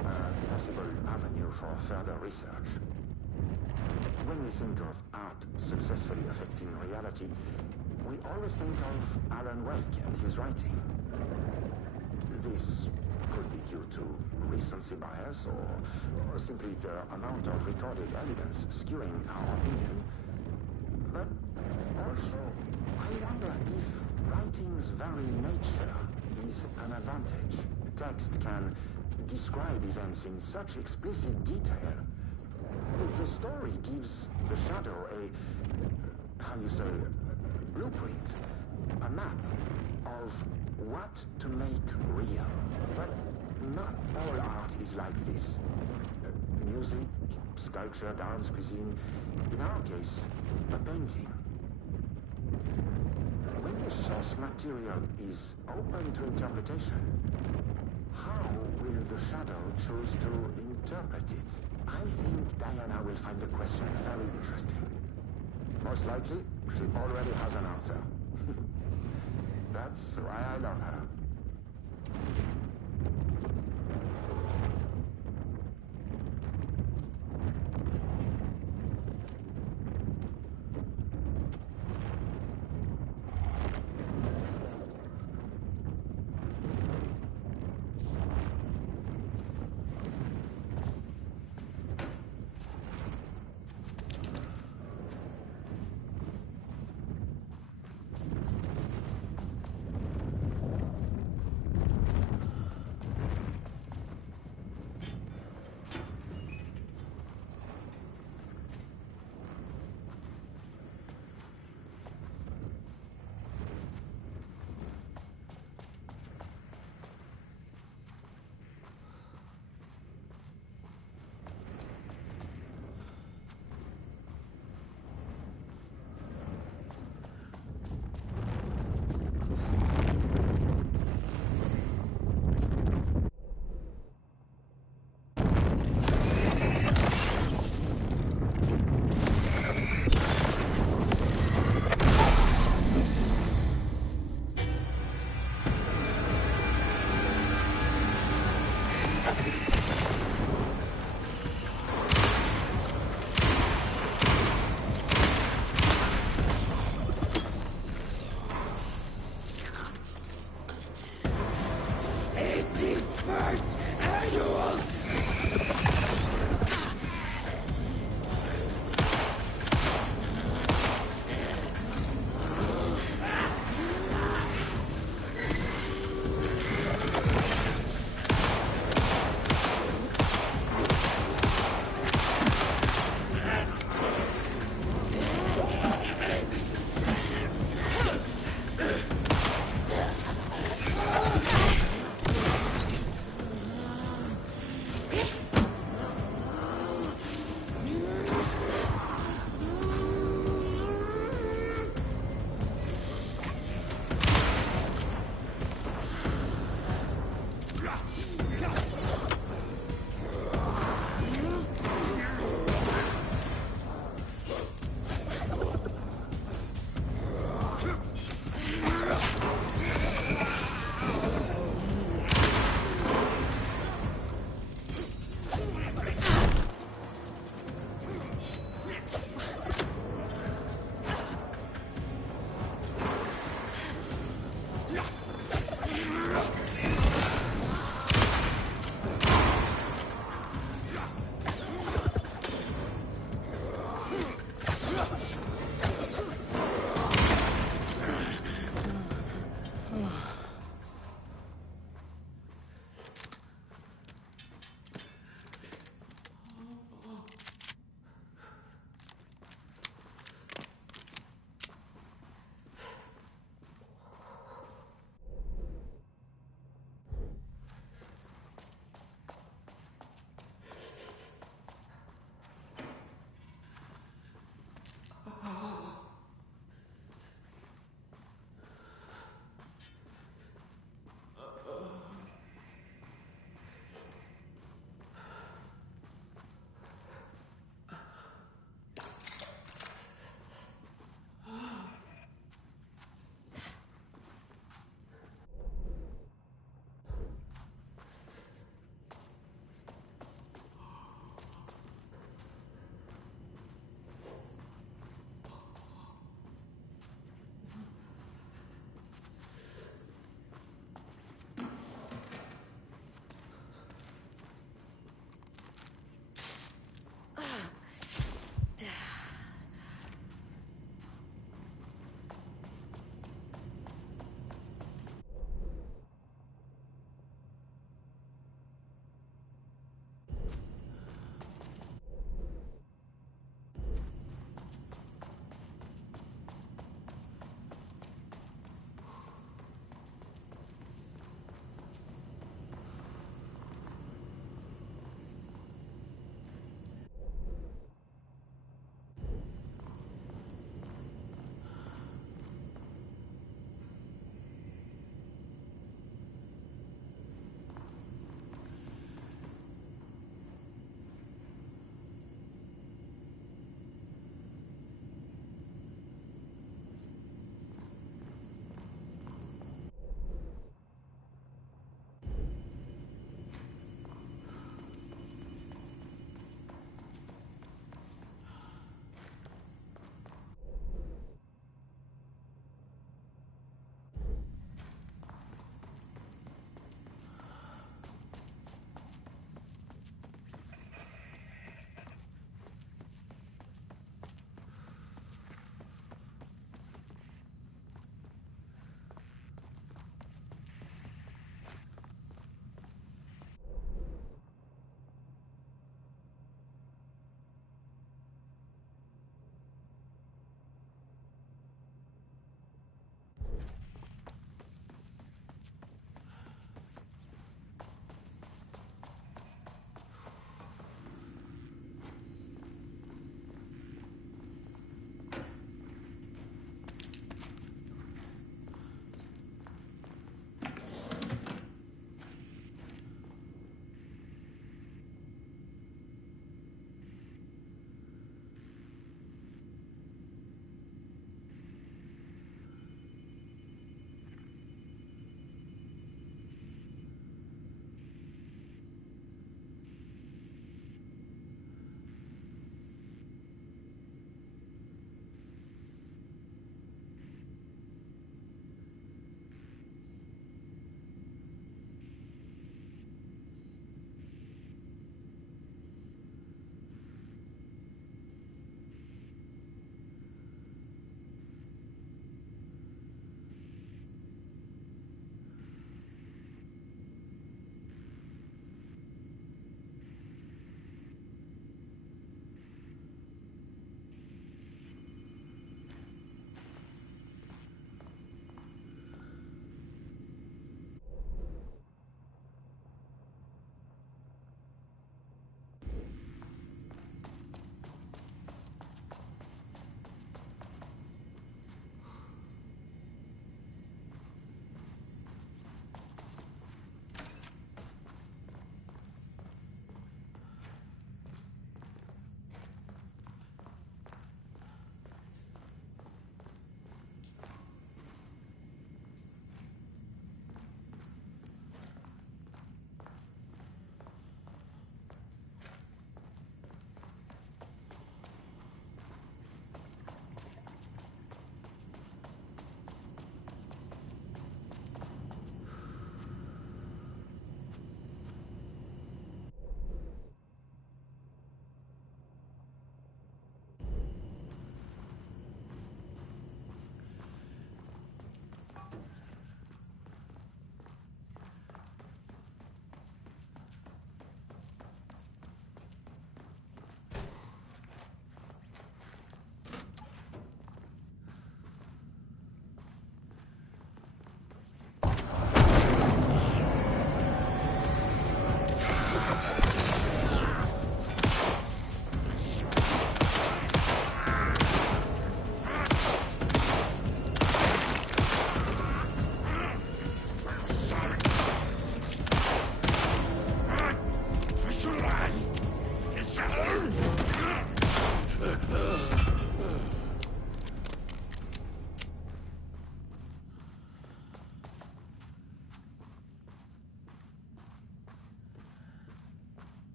A possible avenue for further research. When we think of art successfully affecting reality, we always think of Alan Wake and his writing. This could be due to recency bias or simply the amount of recorded evidence skewing our opinion. But also, I wonder if writing's very nature is an advantage. Text can describe events in such explicit detail. If the story gives the shadow a blueprint, a map of what to make real. But not all art is like this. Music, sculpture, dance, cuisine, in our case, a painting. When the source material is open to interpretation, how will the shadow choose to interpret it? I think Diana will find the question very interesting. Most likely, she already has an answer. That's why I love her.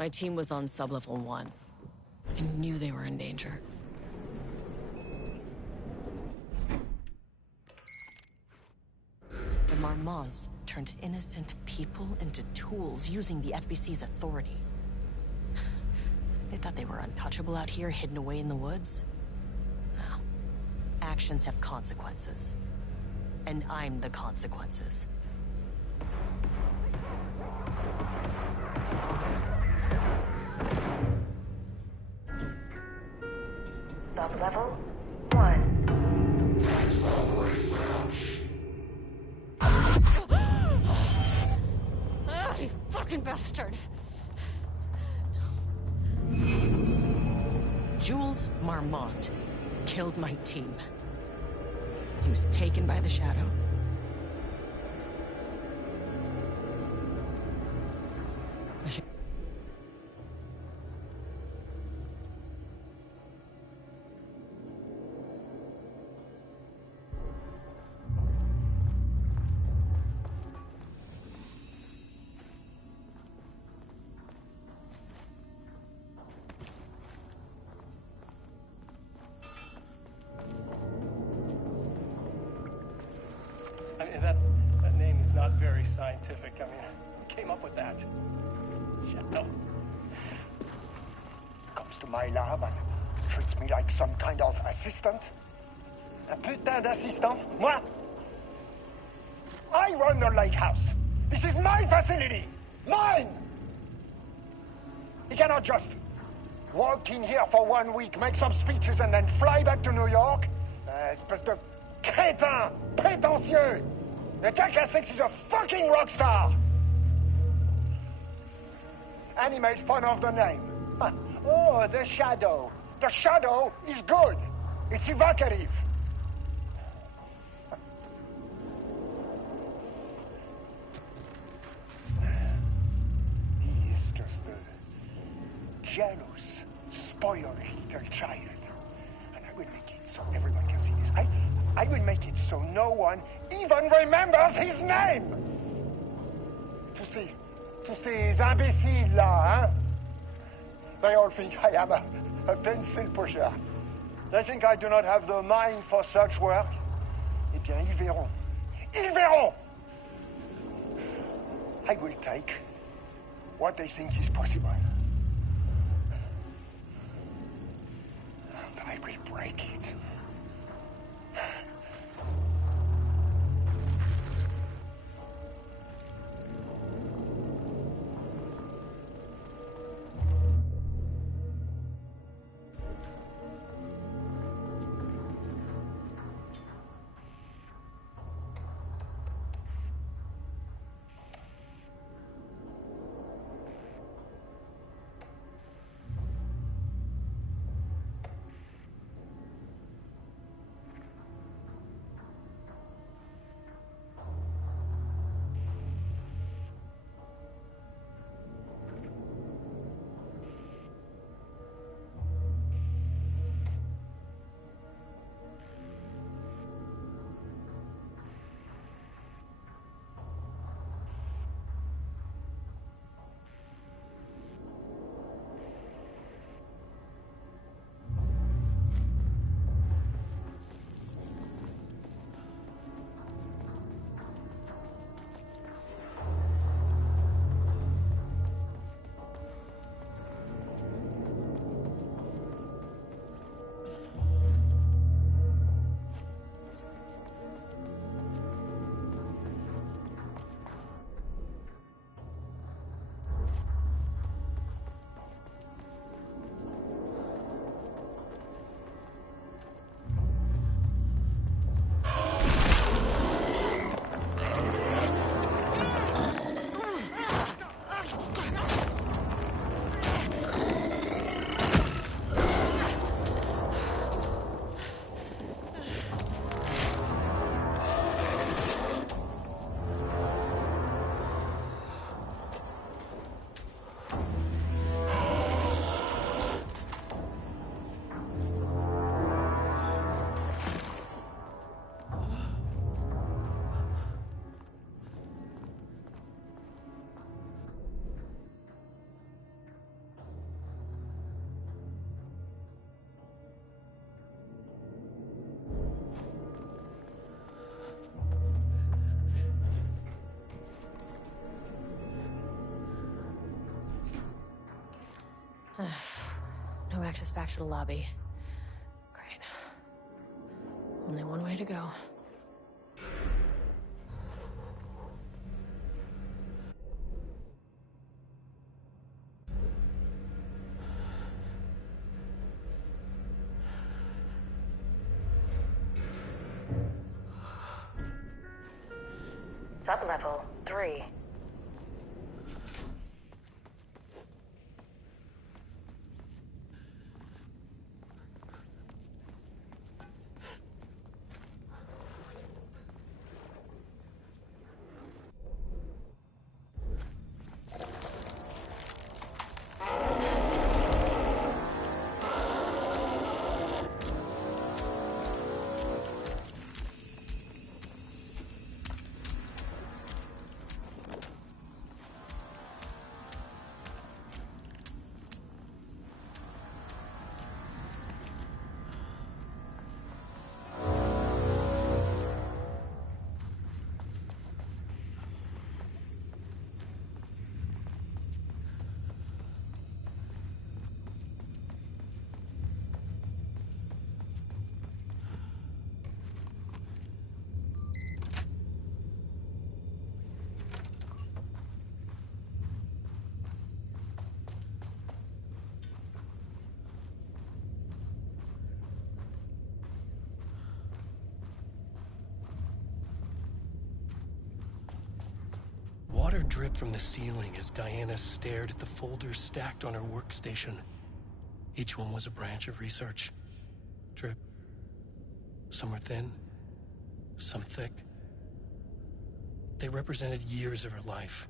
My team was on sublevel 1. I knew they were in danger. The Marmonts turned innocent people into tools using the FBC's authority. They thought they were untouchable out here, hidden away in the woods. No. Actions have consequences. And I'm the consequences. Sublevel 1. bastard! Jules Marmont killed my team. He was taken by the Shadow. I mean, that name is not very scientific. I mean, who came up with that? Shadow. Comes to my lab and treats me like some kind of assistant. Un putain d'assistant? Moi? I run the lake house. This is my facility. Mine! He cannot just walk in here for 1 week, make some speeches, and then fly back to New York. Espèce de crétin, prétentieux. The jackass thinks he's a fucking rock star. And he made fun of the name. Oh, the Shadow. The Shadow is good. It's evocative. He is just a jealous, spoiled little child. And I will make it so everyone can see this. I will make it so no one even remembers his name. Tous ces imbéciles là, hein? They all think I am a pencil pusher. They think I do not have the mind for such work. Eh bien, ils verront. Ils verront! I will take what they think is possible. But I will break it. No access back to the lobby. Great. Only one way to go. Sublevel 3. dripped from the ceiling as Diana stared at the folders stacked on her workstation. Each one was a branch of research. Drip. Some were thin, some thick. They represented years of her life,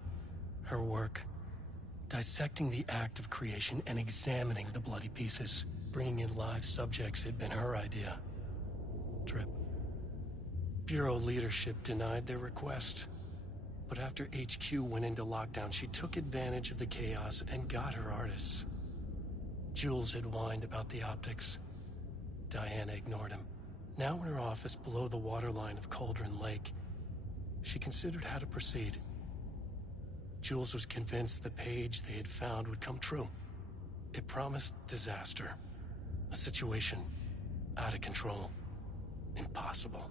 her work, dissecting the act of creation and examining the bloody pieces. Bringing in live subjects had been her idea. Drip. Bureau leadership denied their request. But after HQ went into lockdown, she took advantage of the chaos and got her artists. Jules had whined about the optics. Diana ignored him. Now in her office below the waterline of Cauldron Lake, she considered how to proceed. Jules was convinced the page they had found would come true. It promised disaster. A situation out of control. Impossible.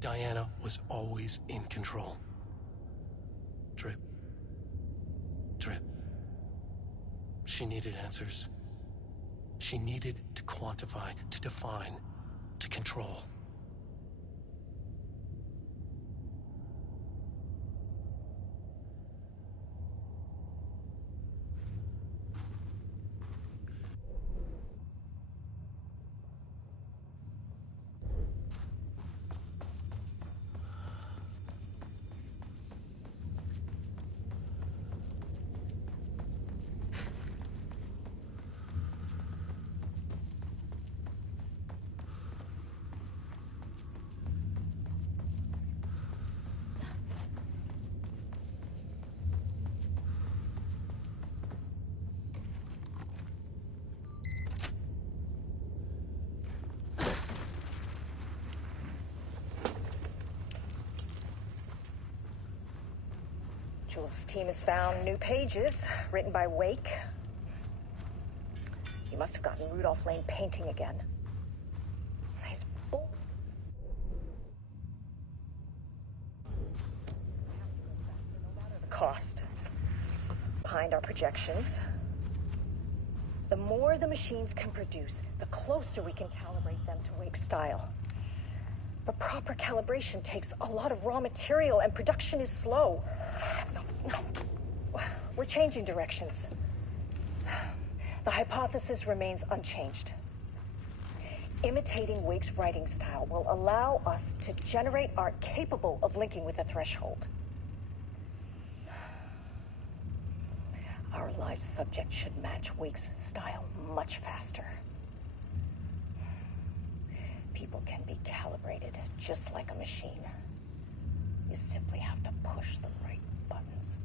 Diana was always in control. Drip. Drip. She needed answers. She needed to quantify, to define, to control. Jules' team has found new pages written by Wake. He must have gotten Rudolph Lane painting again. He's bull. No matter the cost. Behind our projections, the more the machines can produce, the closer we can calibrate them to Wake's style. But proper calibration takes a lot of raw material, and production is slow. No. We're changing directions. The hypothesis remains unchanged. Imitating Wake's writing style will allow us to generate art capable of linking with the threshold. Our live subject should match Wake's style much faster. People can be calibrated just like a machine. You simply have to push the right buttons.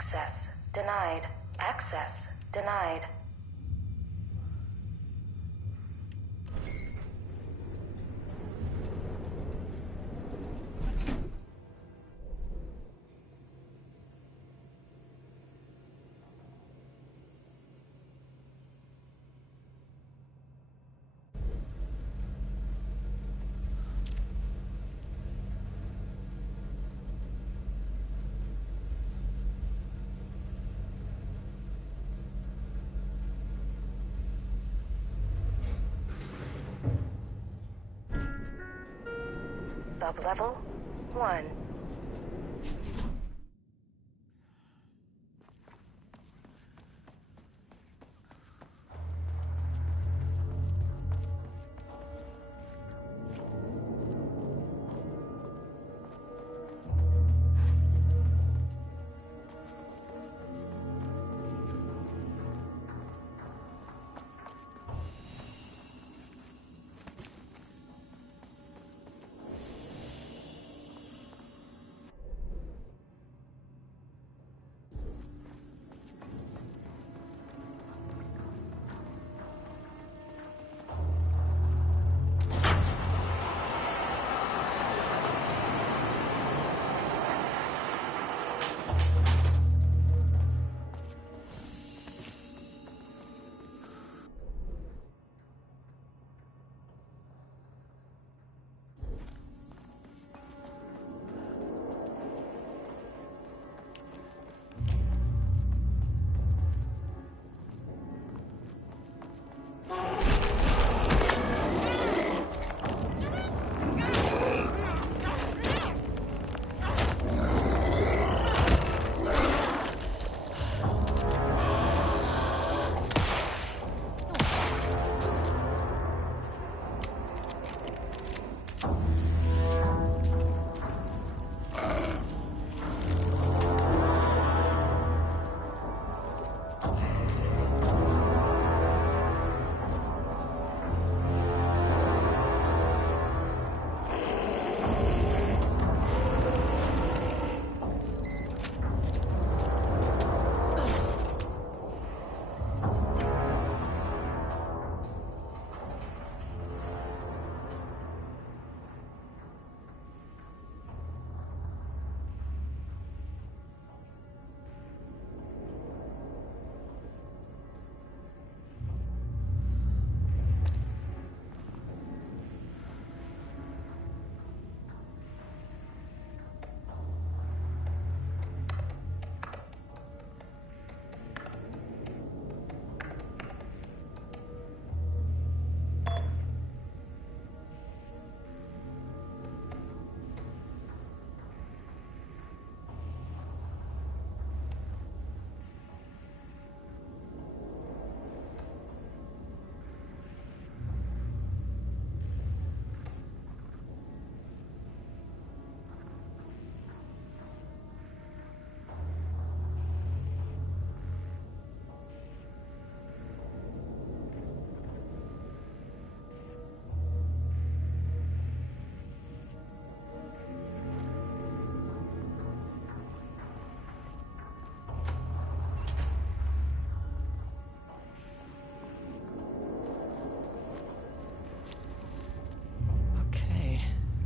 Access denied. Access denied. Sublevel 1.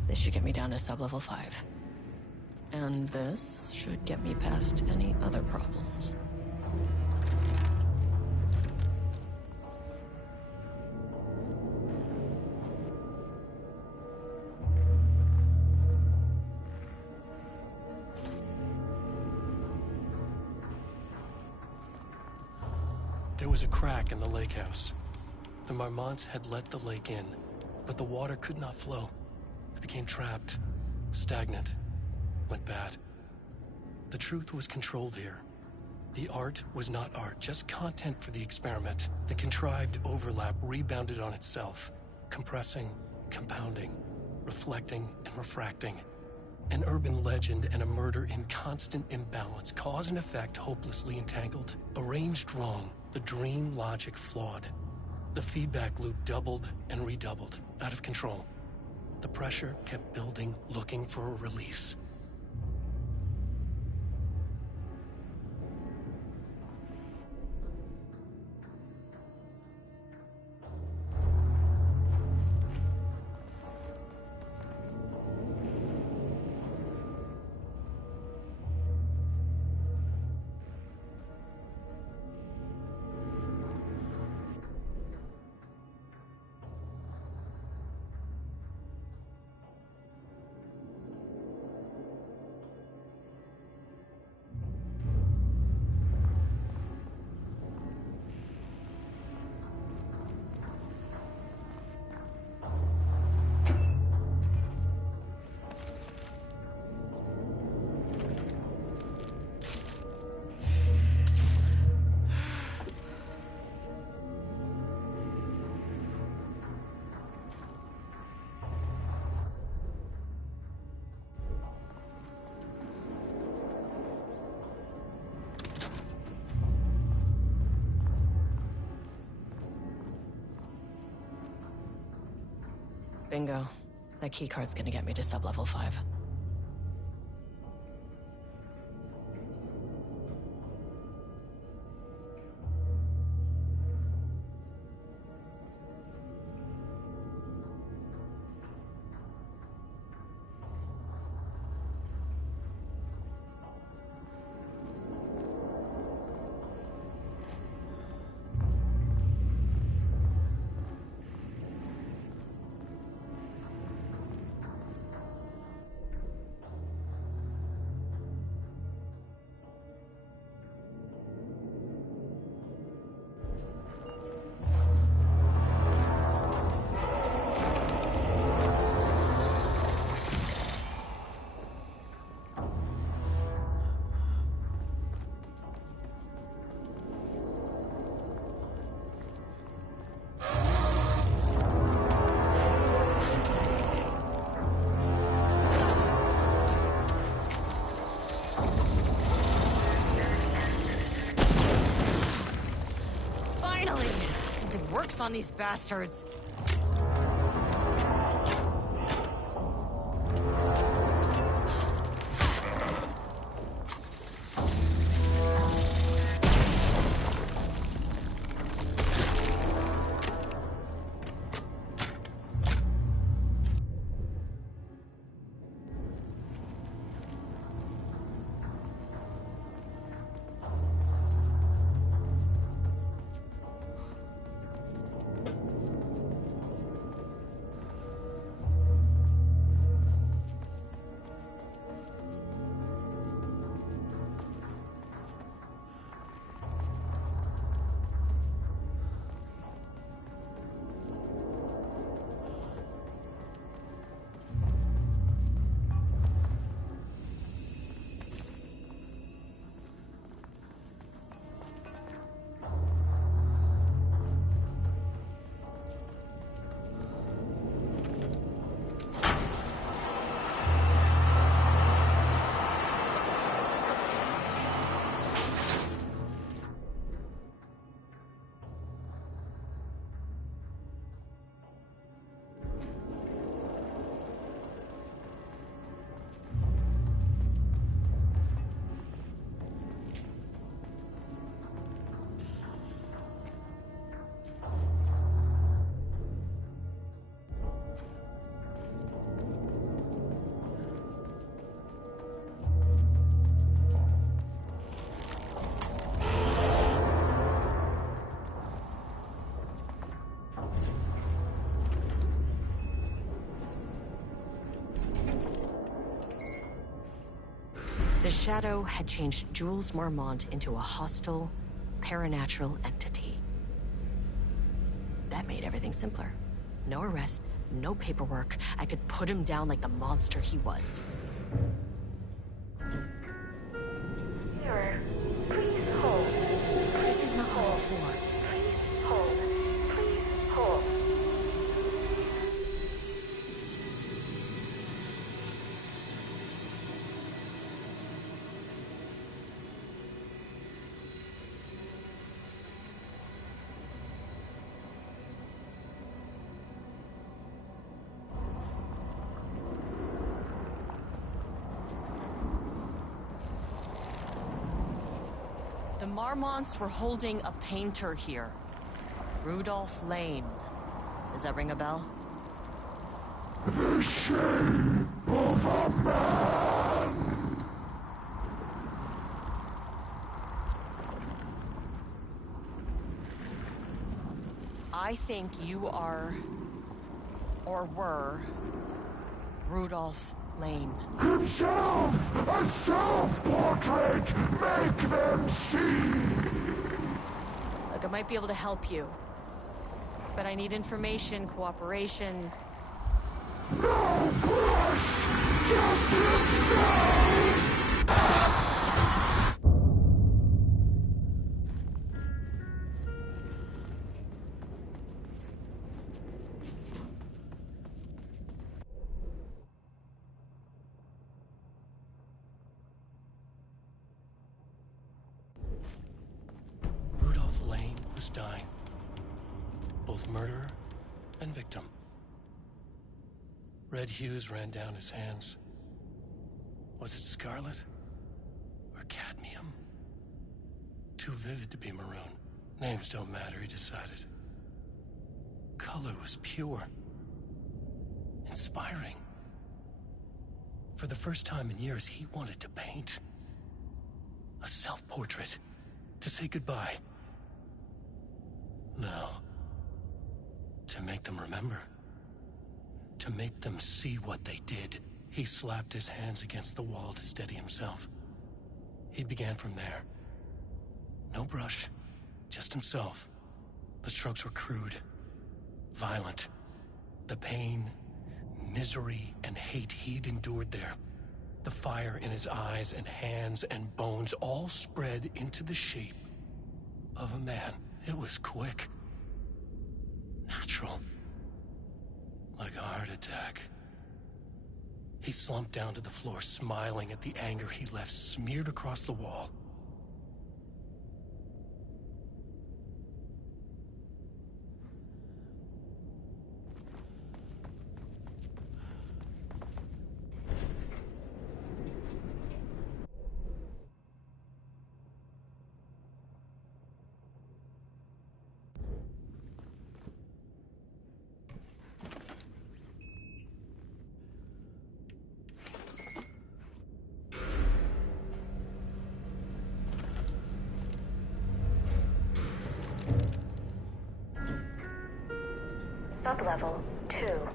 This should get me down to sublevel 5. And this should get me past any other problems. There was a crack in the lake house. The Marmonts had let the lake in, but the water could not flow. It became trapped, stagnant, went bad. The truth was controlled here. The art was not art, just content for the experiment. The contrived overlap rebounded on itself, compressing, compounding, reflecting and refracting. An urban legend and a murder in constant imbalance, cause and effect hopelessly entangled. Arranged wrong, the dream logic flawed. The feedback loop doubled and redoubled, out of control. The pressure kept building, looking for a release. Bingo. That keycard's gonna get me to sub-level 5. Works on these bastards. The Shadow had changed Jules Marmont into a hostile, paranatural entity. That made everything simpler. No arrest, no paperwork. I could put him down like the monster he was. Mirror, please hold. This is not level 4. Please hold. Please hold. The Marmonts were holding a painter here. Rudolph Lane. Does that ring a bell? The shape of a man! I think you are, or were, Rudolph Lane. Himself! A self-portrait! Make them see! Look, I might be able to help you. But I need information, cooperation. No push! Just himself! Rudolph Lane was dying. Both murderer and victim. Red hues ran down his hands. Was it scarlet? Or cadmium? Too vivid to be maroon. Names don't matter, he decided. Color was pure. Inspiring. For the first time in years, he wanted to paint. A self-portrait. To say goodbye. No. To make them remember. To make them see what they did. He slapped his hands against the wall to steady himself. He began from there. No brush, just himself. The strokes were crude, violent. The pain, misery, and hate he'd endured there. The fire in his eyes and hands and bones all spread into the shape of a man. It was quick. Natural. Like a heart attack. He slumped down to the floor, smiling at the anger he left smeared across the wall. Sublevel 2.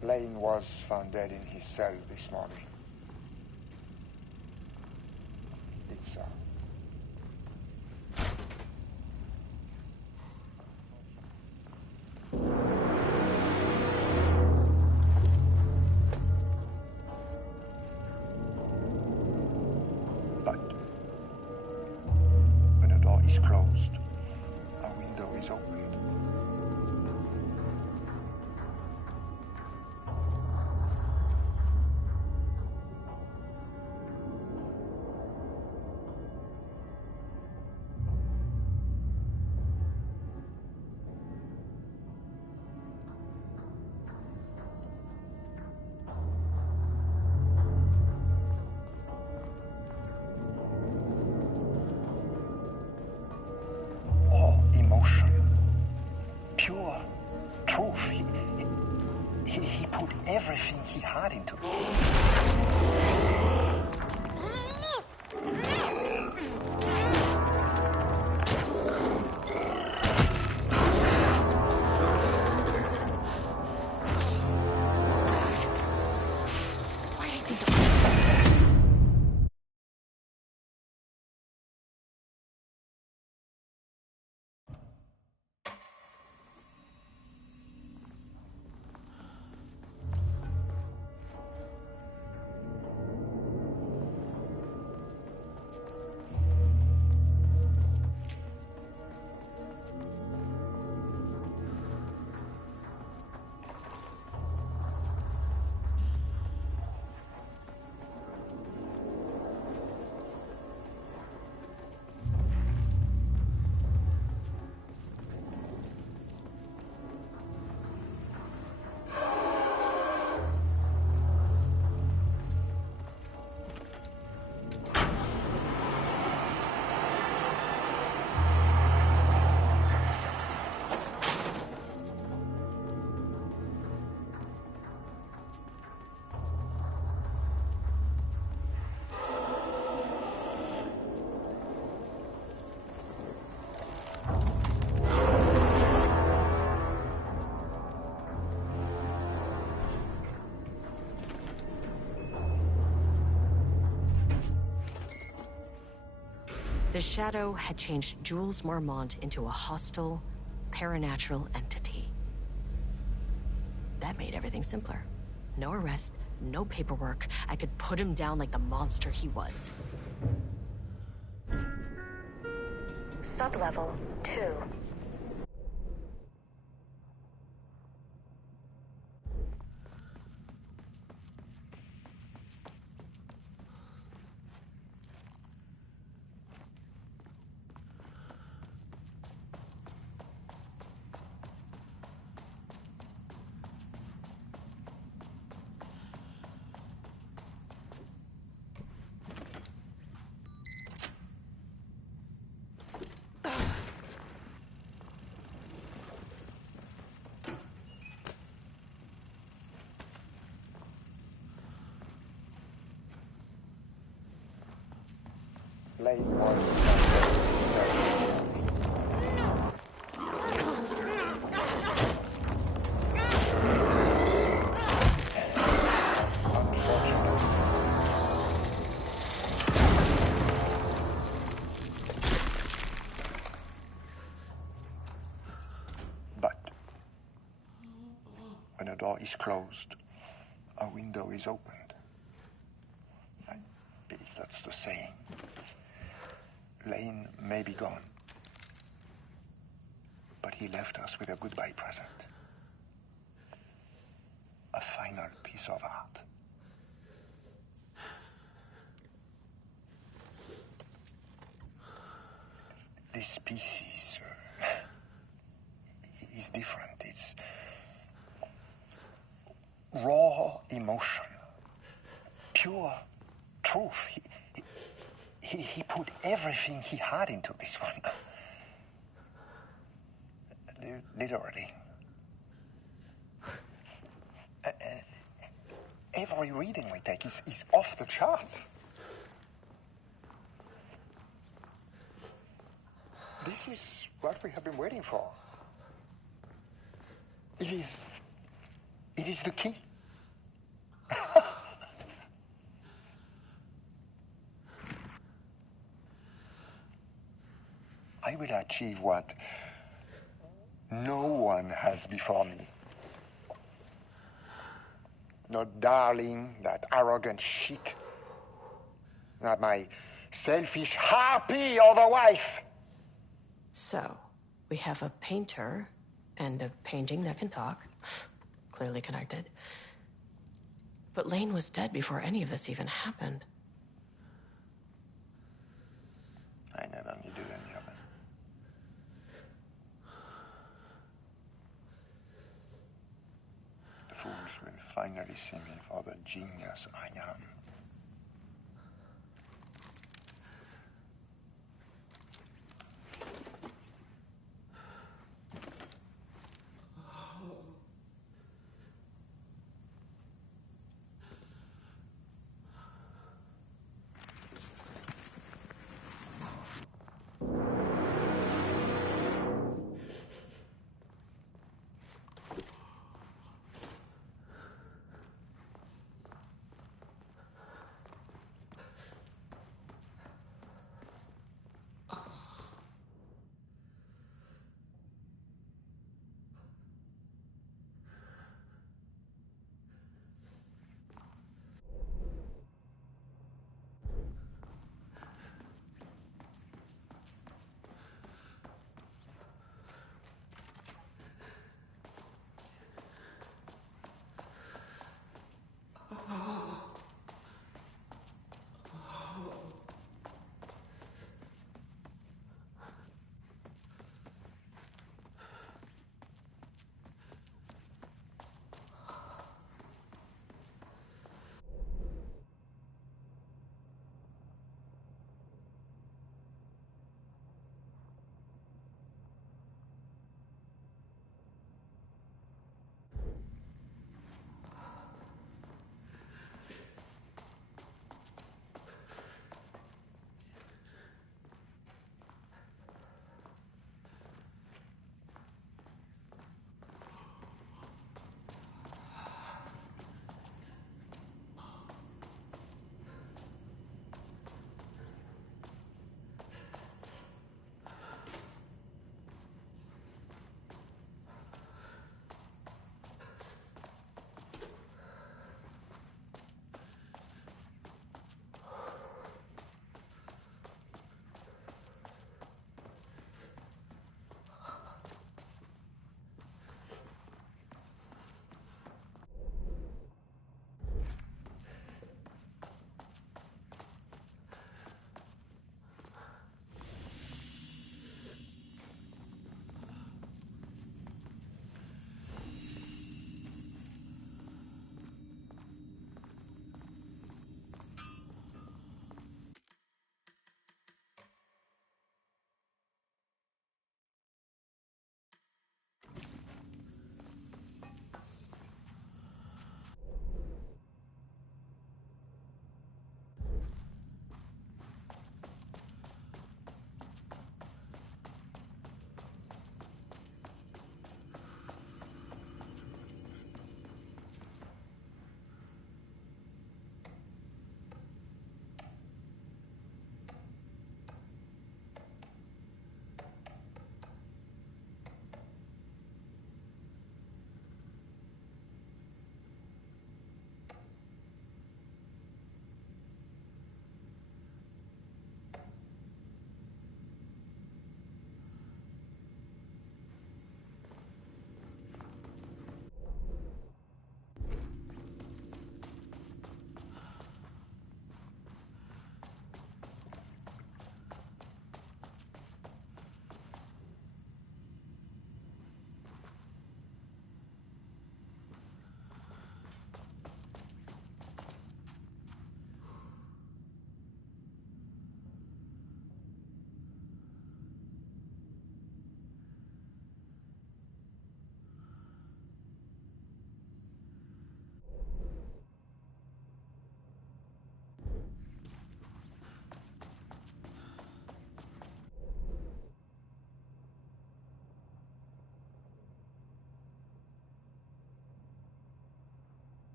Lane was found dead in his cell this morning. It's but when the door is closed, a window is opened. Emotion, pure truth. He put everything he had into it. The Shadow had changed Jules Marmont into a hostile, paranatural entity. That made everything simpler. No arrest, no paperwork. I could put him down like the monster he was. Sublevel 2. Lane was but when a door is closed, a window is opened. I believe that's the saying. Lane may be gone, but he left us with a goodbye present. A final piece of art. This piece is different. It's raw emotion, pure truth. He put everything he had into this one. Literally. Every reading we take is off the charts. This is what we have been waiting for. It is the key. I will achieve what no one has before me. Not darling, that arrogant shit. Not my selfish harpy or the wife. So, we have a painter and a painting that can talk. Clearly connected. But Lane was dead before any of this even happened. I never needed any of it. The fools will finally see me for the genius I am.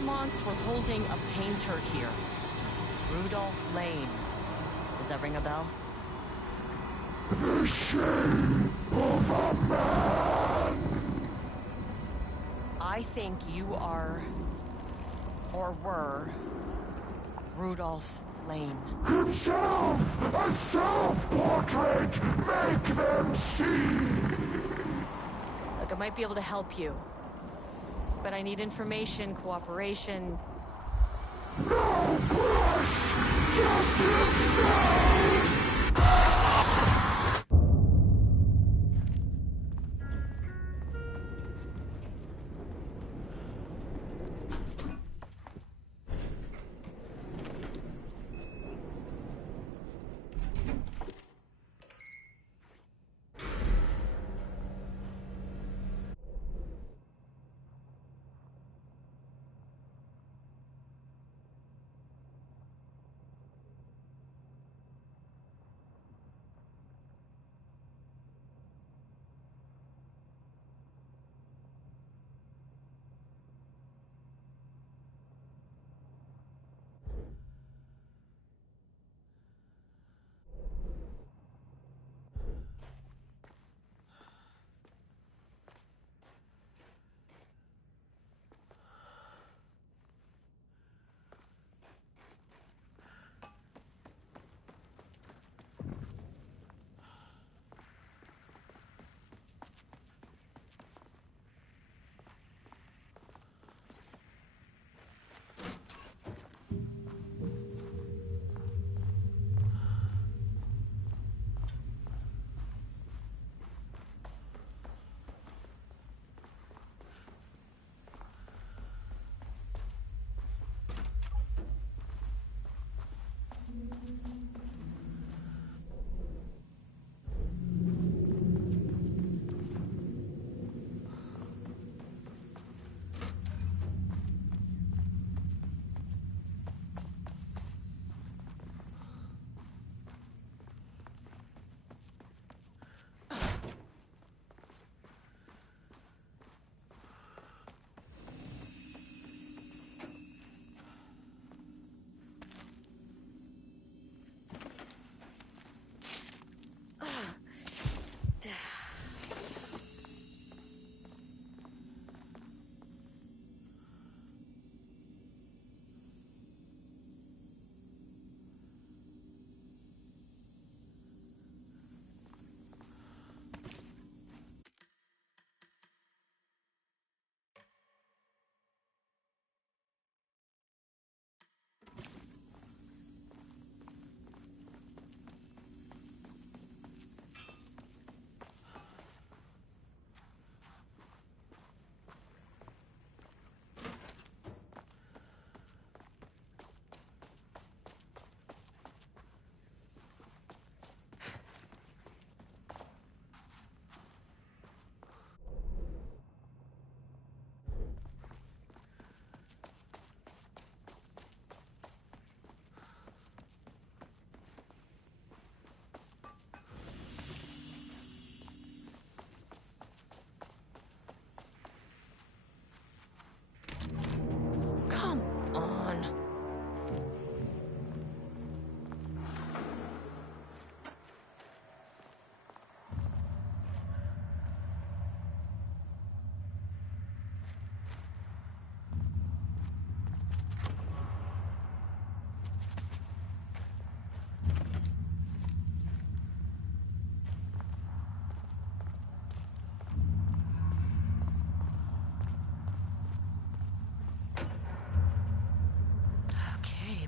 Armonts were holding a painter here. Rudolph Lane. Does that ring a bell? The shame of a man! I think you are, or were, Rudolph Lane. Himself! A self-portrait! Make them see! Look, I might be able to help you. But I need information, cooperation. No push! Just himself!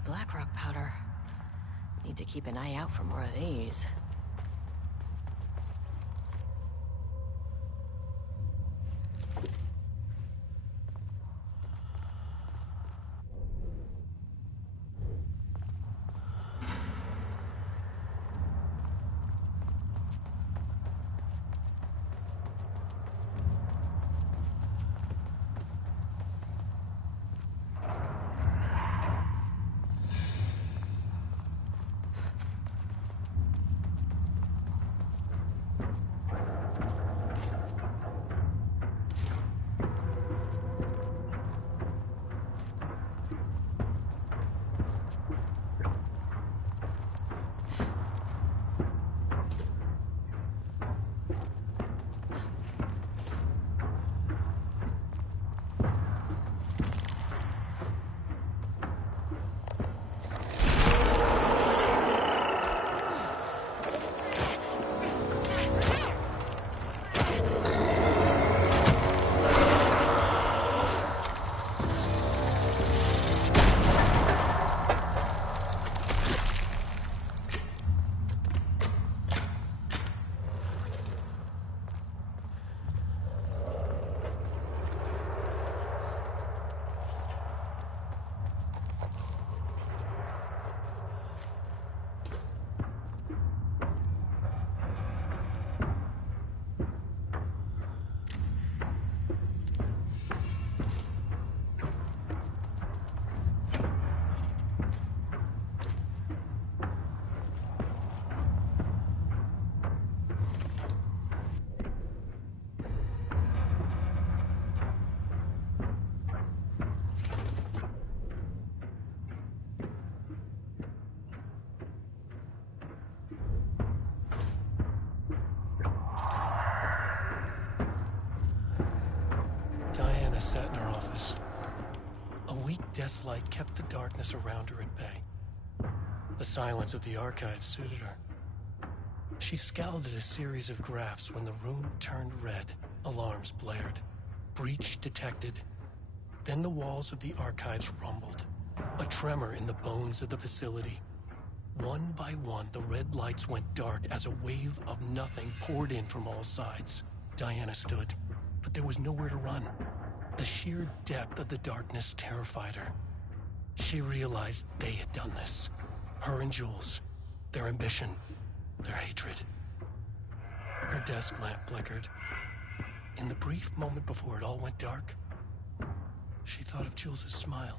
Black rock powder. Need to keep an eye out for more of these. sat in her office. A weak desk light kept the darkness around her at bay. The silence of the archive suited her. She scowled at a series of graphs when the room turned red. Alarms blared. Breach detected. Then the walls of the archives rumbled. A tremor in the bones of the facility. One by one, the red lights went dark as a wave of nothing poured in from all sides. Diana stood, but there was nowhere to run. The sheer depth of the darkness terrified her. She realized they had done this. Her and Jules. Their ambition. Their hatred. Her desk lamp flickered. In the brief moment before it all went dark, she thought of Jules' smile.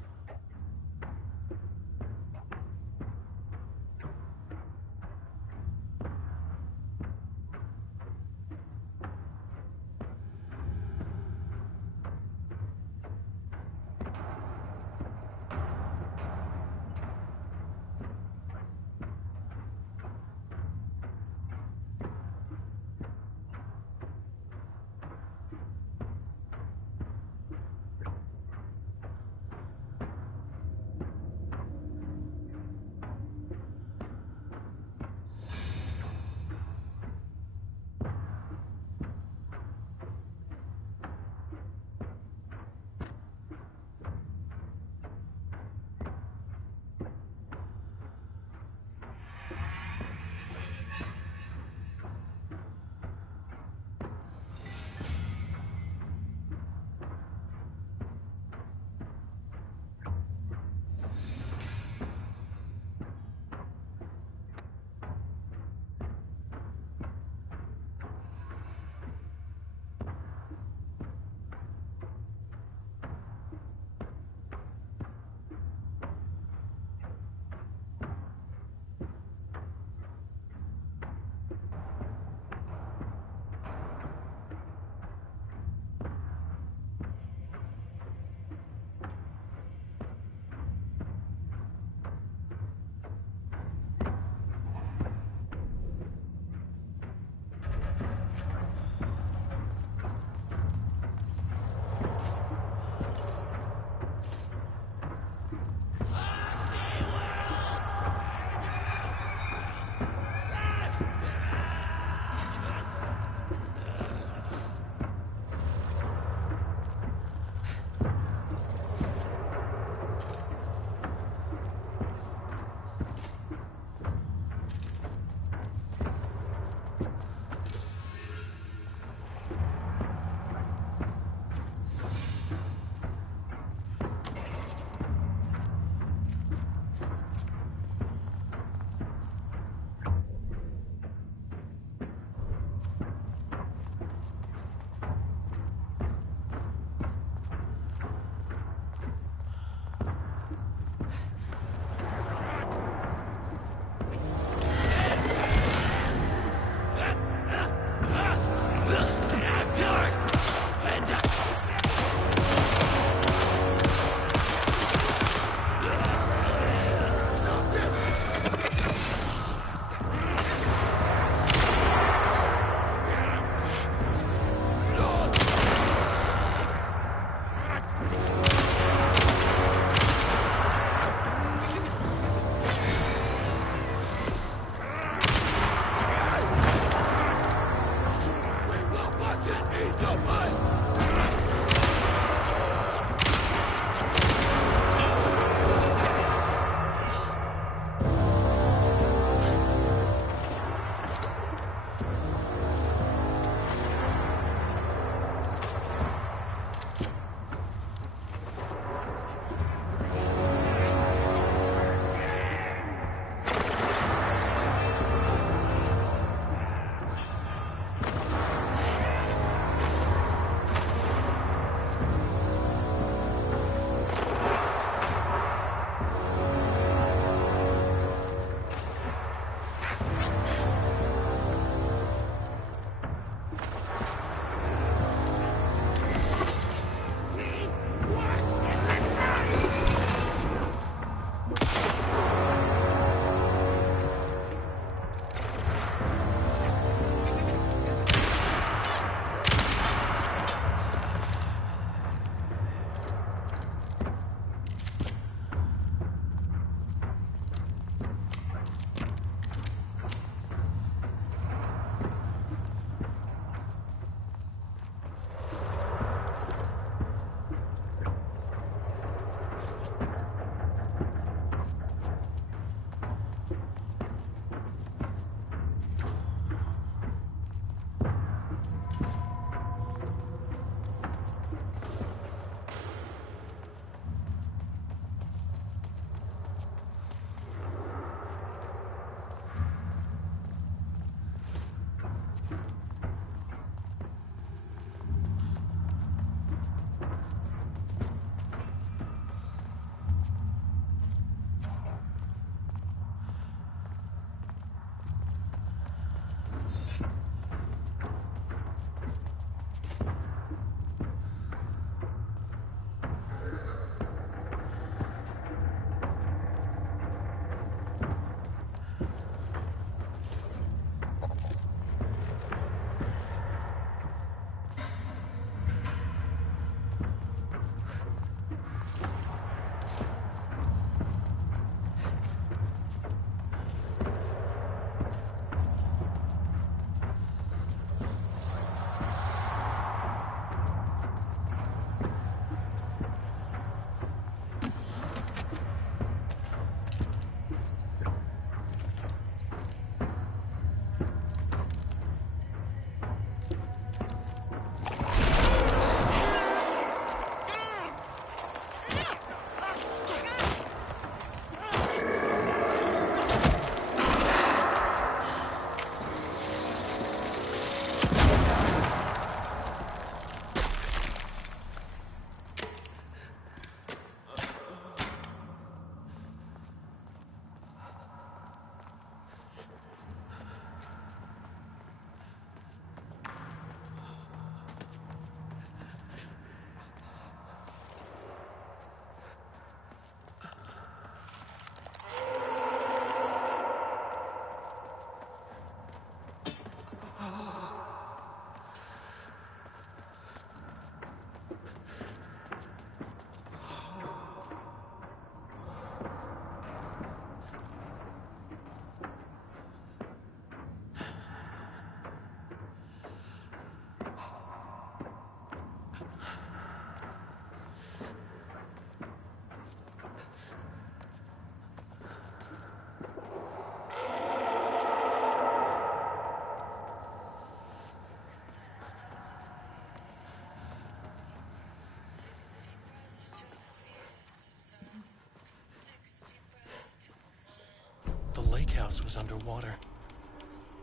house was underwater.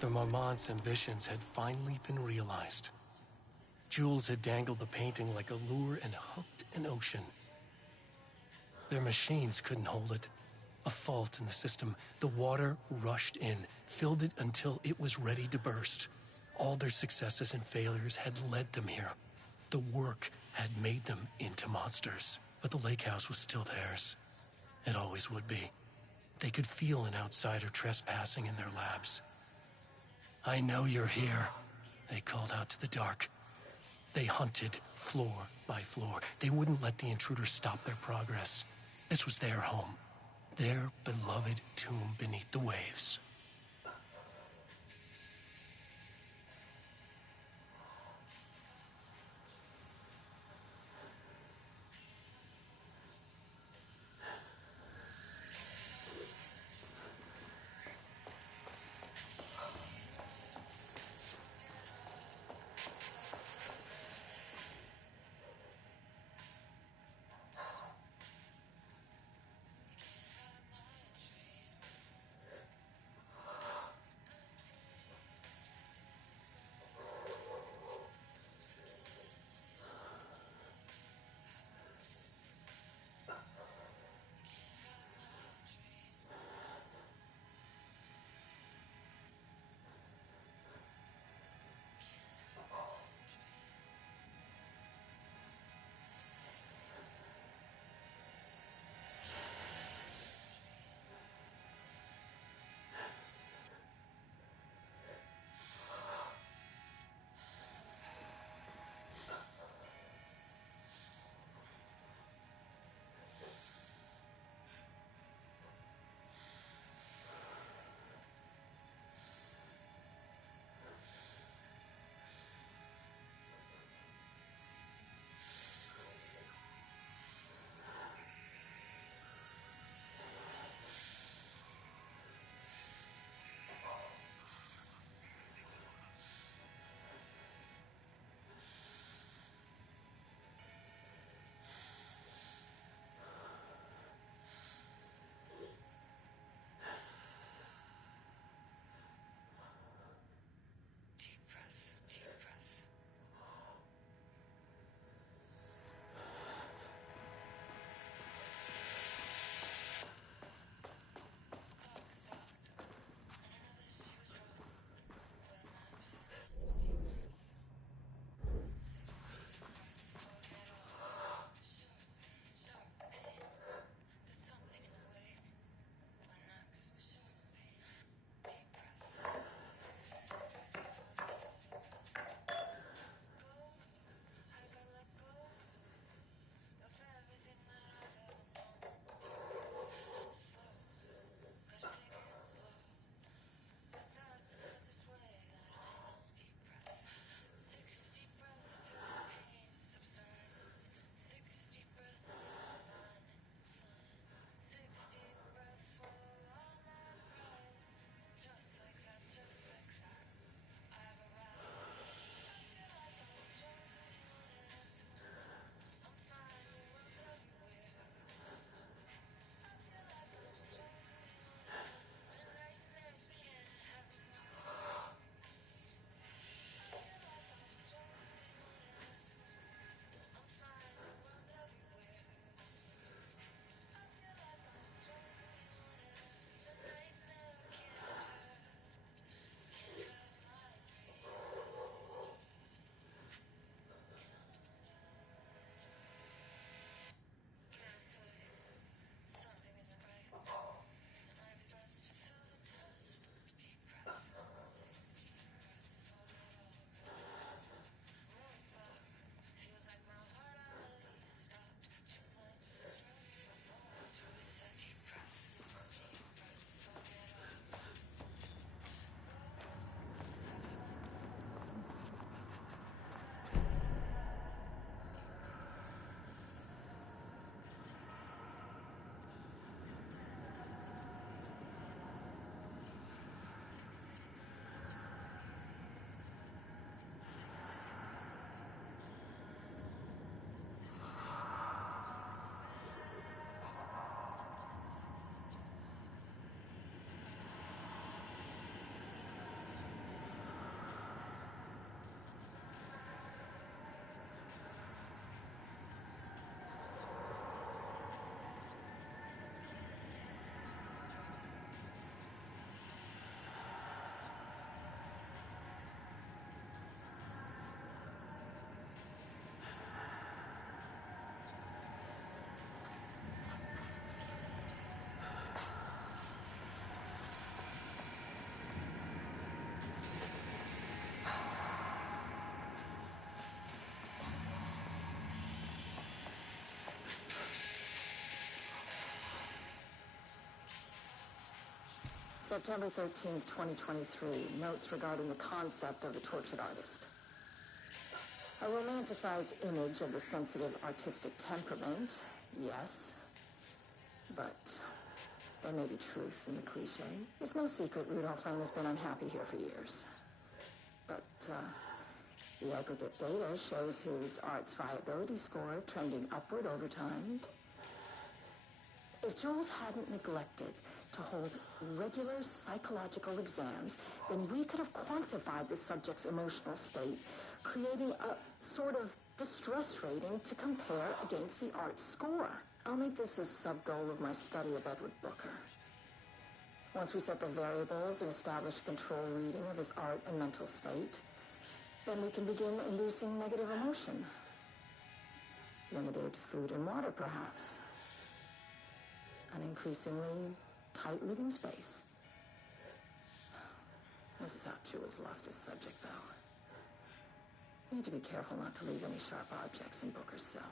The Marmont's ambitions had finally been realized. Jules had dangled the painting like a lure and hooked an ocean. Their machines couldn't hold it. A fault in the system. The water rushed in, filled it until it was ready to burst. All their successes and failures had led them here. The work had made them into monsters. But the lake house was still theirs. It always would be. They could feel an outsider trespassing in their labs. "I know you're here," they called out to the dark. They hunted floor by floor. They wouldn't let the intruders stop their progress. This was their home. Their beloved tomb beneath the waves. September 13th, 2023. Notes regarding the concept of the tortured artist. A romanticized image of the sensitive artistic temperament, yes. But there may be truth in the cliche. It's no secret Rudolph Lane has been unhappy here for years. But, the aggregate data shows his art's viability score trending upward over time. If Jules hadn't neglected to hold regular psychological exams, then we could have quantified the subject's emotional state, creating a sort of distress rating to compare against the art's score. I'll make this a sub-goal of my study of Edward Booker. Once we set the variables and establish a control reading of his art and mental state, then we can begin inducing negative emotion. Limited food and water, perhaps. An increasingly tight living space. This is how Jules lost his subject, though. Need to be careful not to leave any sharp objects in Booker's cell.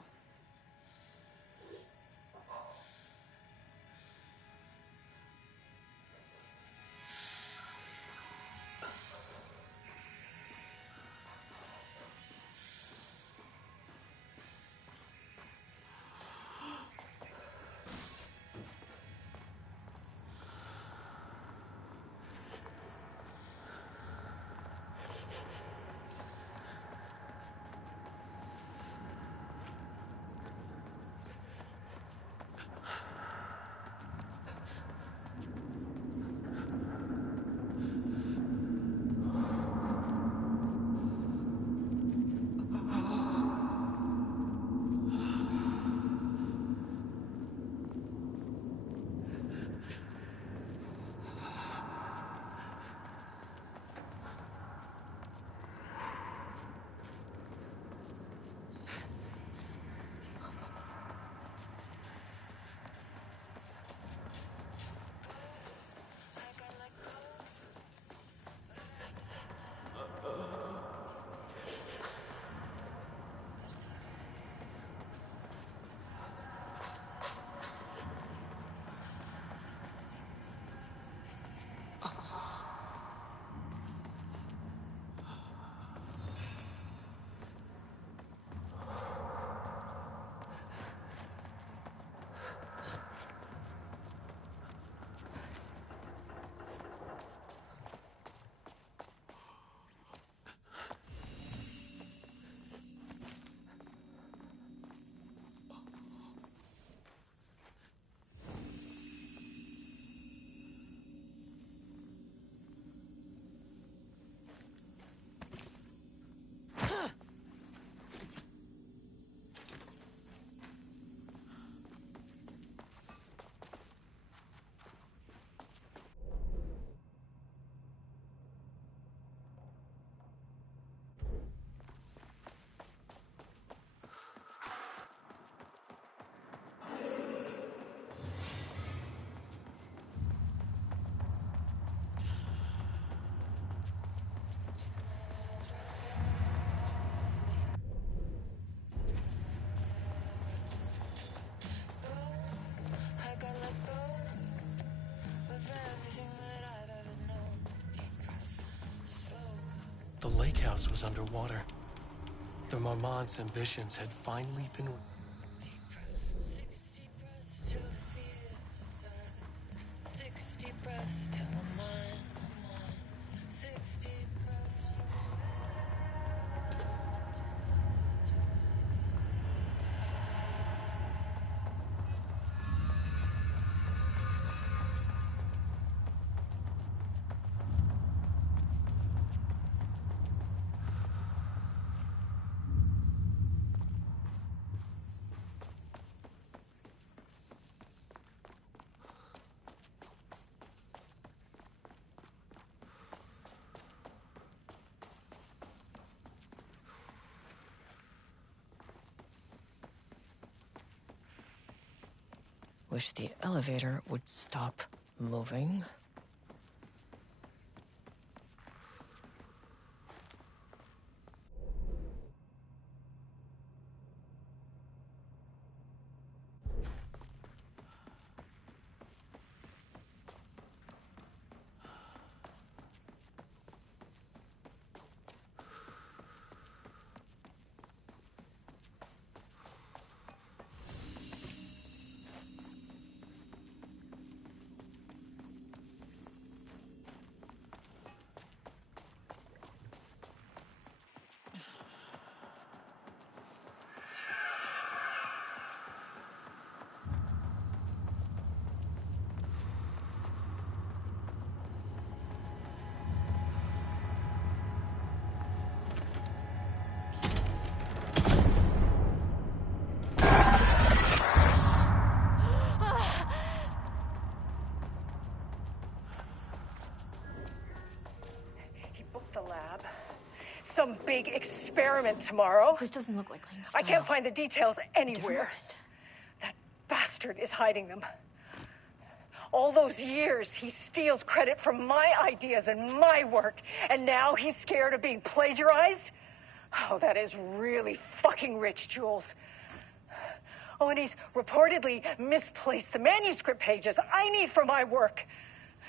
The lake house was underwater. The Marmont's ambitions had finally been... 60 breaths till the fear subsides. 60 breaths till I'm mine, 60 breaths. Wish the elevator would stop moving. big experiment tomorrow. This doesn't look like Lane's I style. can't find the details anywhere. Artist. That bastard is hiding them. All those years, he steals credit from my ideas and my work, and now he's scared of being plagiarized? Oh, that is really fucking rich, Jules. Oh, and he's reportedly misplaced the manuscript pages I need for my work.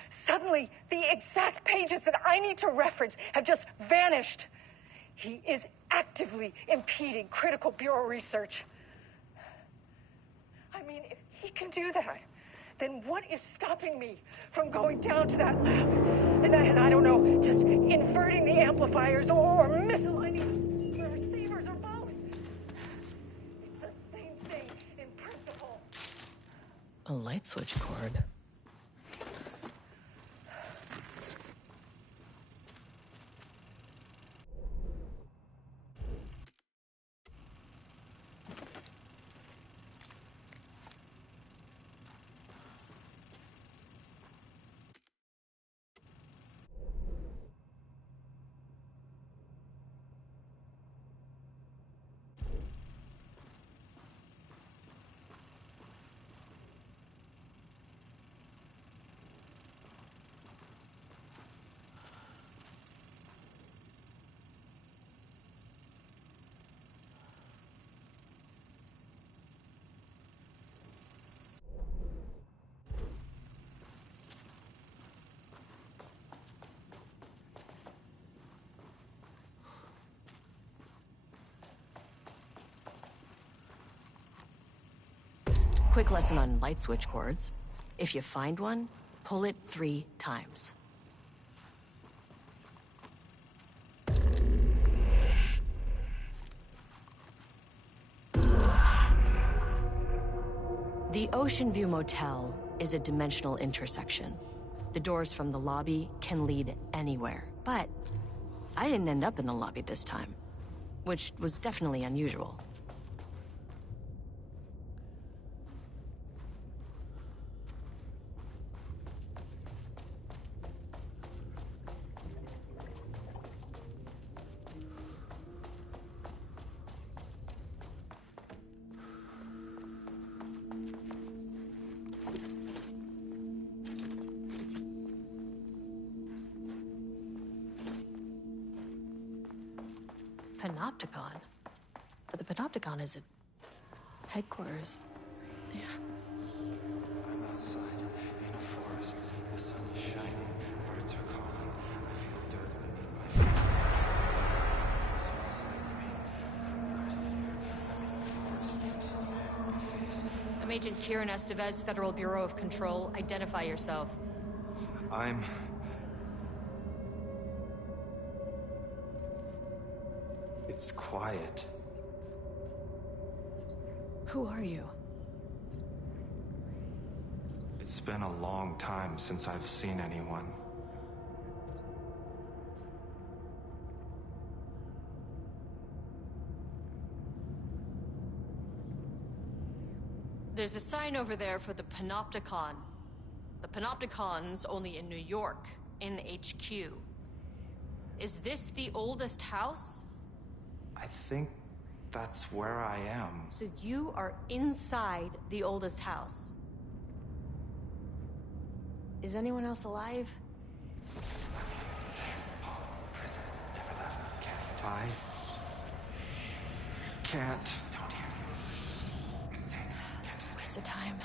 Suddenly, the exact pages that I need to reference have just vanished. He is actively impeding critical bureau research. I mean, if he can do that, then what is stopping me from going down to that lab? And I don't know, just inverting the amplifiers or misaligning the receivers or both. It's the same thing in principle. A light switch cord. Quick lesson on light switch cords. If you find one, pull it 3 times. The Ocean View Motel is a dimensional intersection. The doors from the lobby can lead anywhere, but I didn't end up in the lobby this time, which was definitely unusual. Panopticon? But the Panopticon is at headquarters. Yeah. I'm outside in a forest. The sun is shining. Birds are calling. I feel dirt beneath my feet. It smells like me. I'm not here. I'm in the forest. Sunlight on my face. I'm Agent Kieran Estevez, Federal Bureau of Control. Identify yourself. It's quiet. Who are you? It's been a long time since I've seen anyone. There's a sign over there for the Panopticon. The Panopticon's only in New York, in HQ. Is this the oldest house? I think that's where I am. So you are inside the oldest house. Is anyone else alive? I can't. It's a waste of time.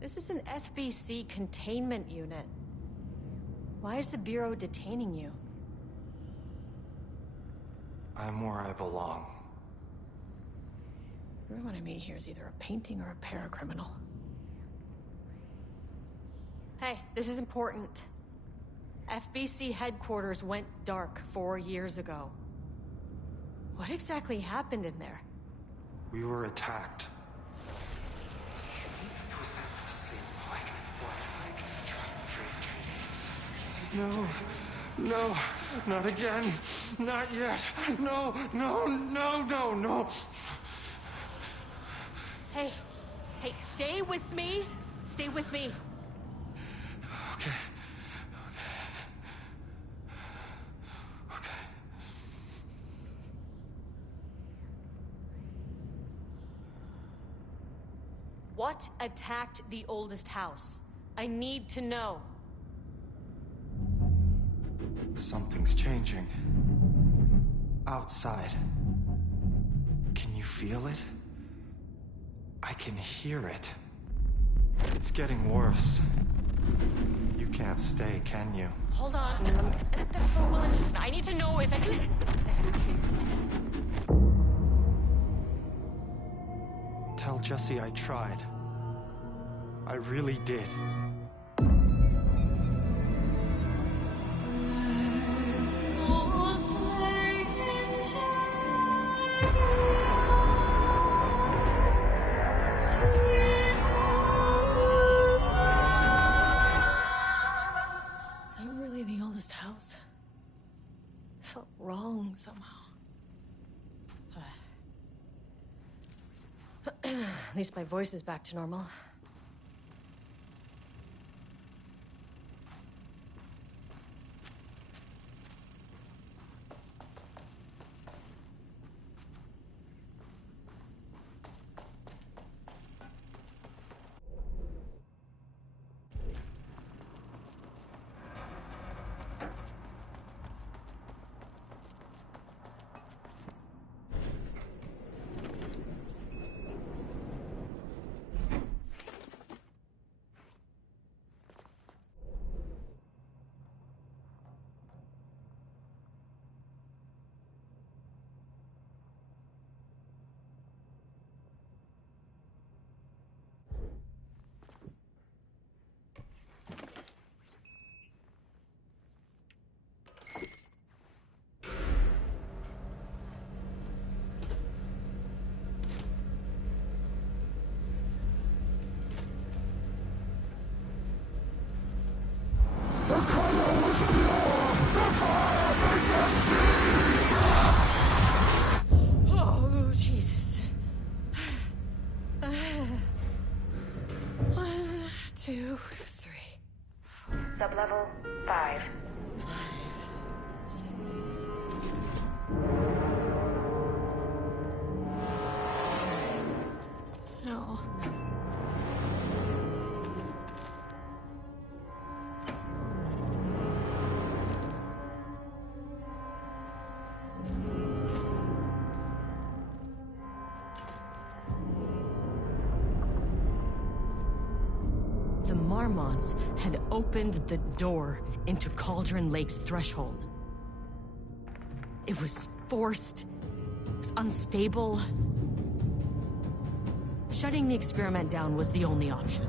This is an FBC containment unit. Why is the Bureau detaining you? I'm where I belong. Everyone I meet here is either a painting or a paracriminal. Hey, this is important. FBC headquarters went dark 4 years ago. What exactly happened in there? We were attacked. No, no, not again. Not yet. No, no, no, no, no. Hey, stay with me. Stay with me. Okay. What attacked the oldest house? I need to know. Something's changing. Outside. Can you feel it? I can hear it. It's getting worse. You can't stay, can you? Hold on. That's so well interesting. I need to know if I could... Tell Jesse I tried. I really did. House. Felt wrong somehow. At least my voice is back to normal. Oh, Jesus. 1, 2, 3. Sublevel 5. 6. No. The Marmonts had opened the door into Cauldron Lake's threshold. It was forced, it was unstable. Shutting the experiment down was the only option.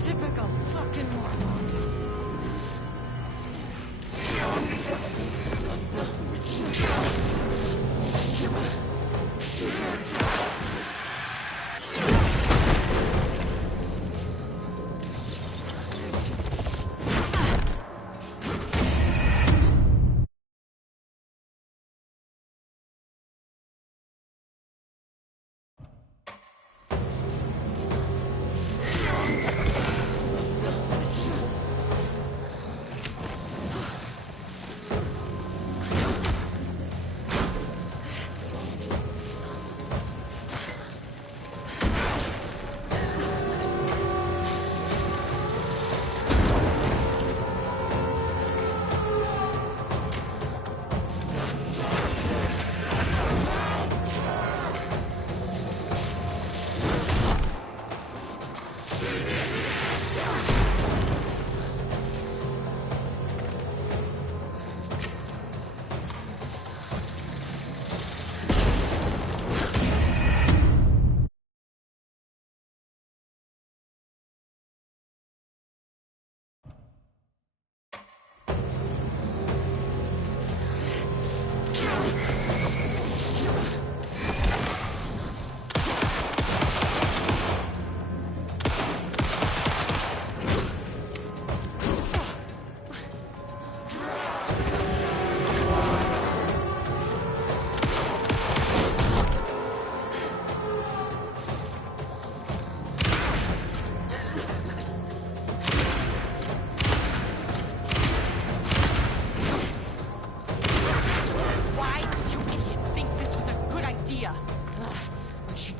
Typical fucking Marmonts.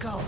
Go.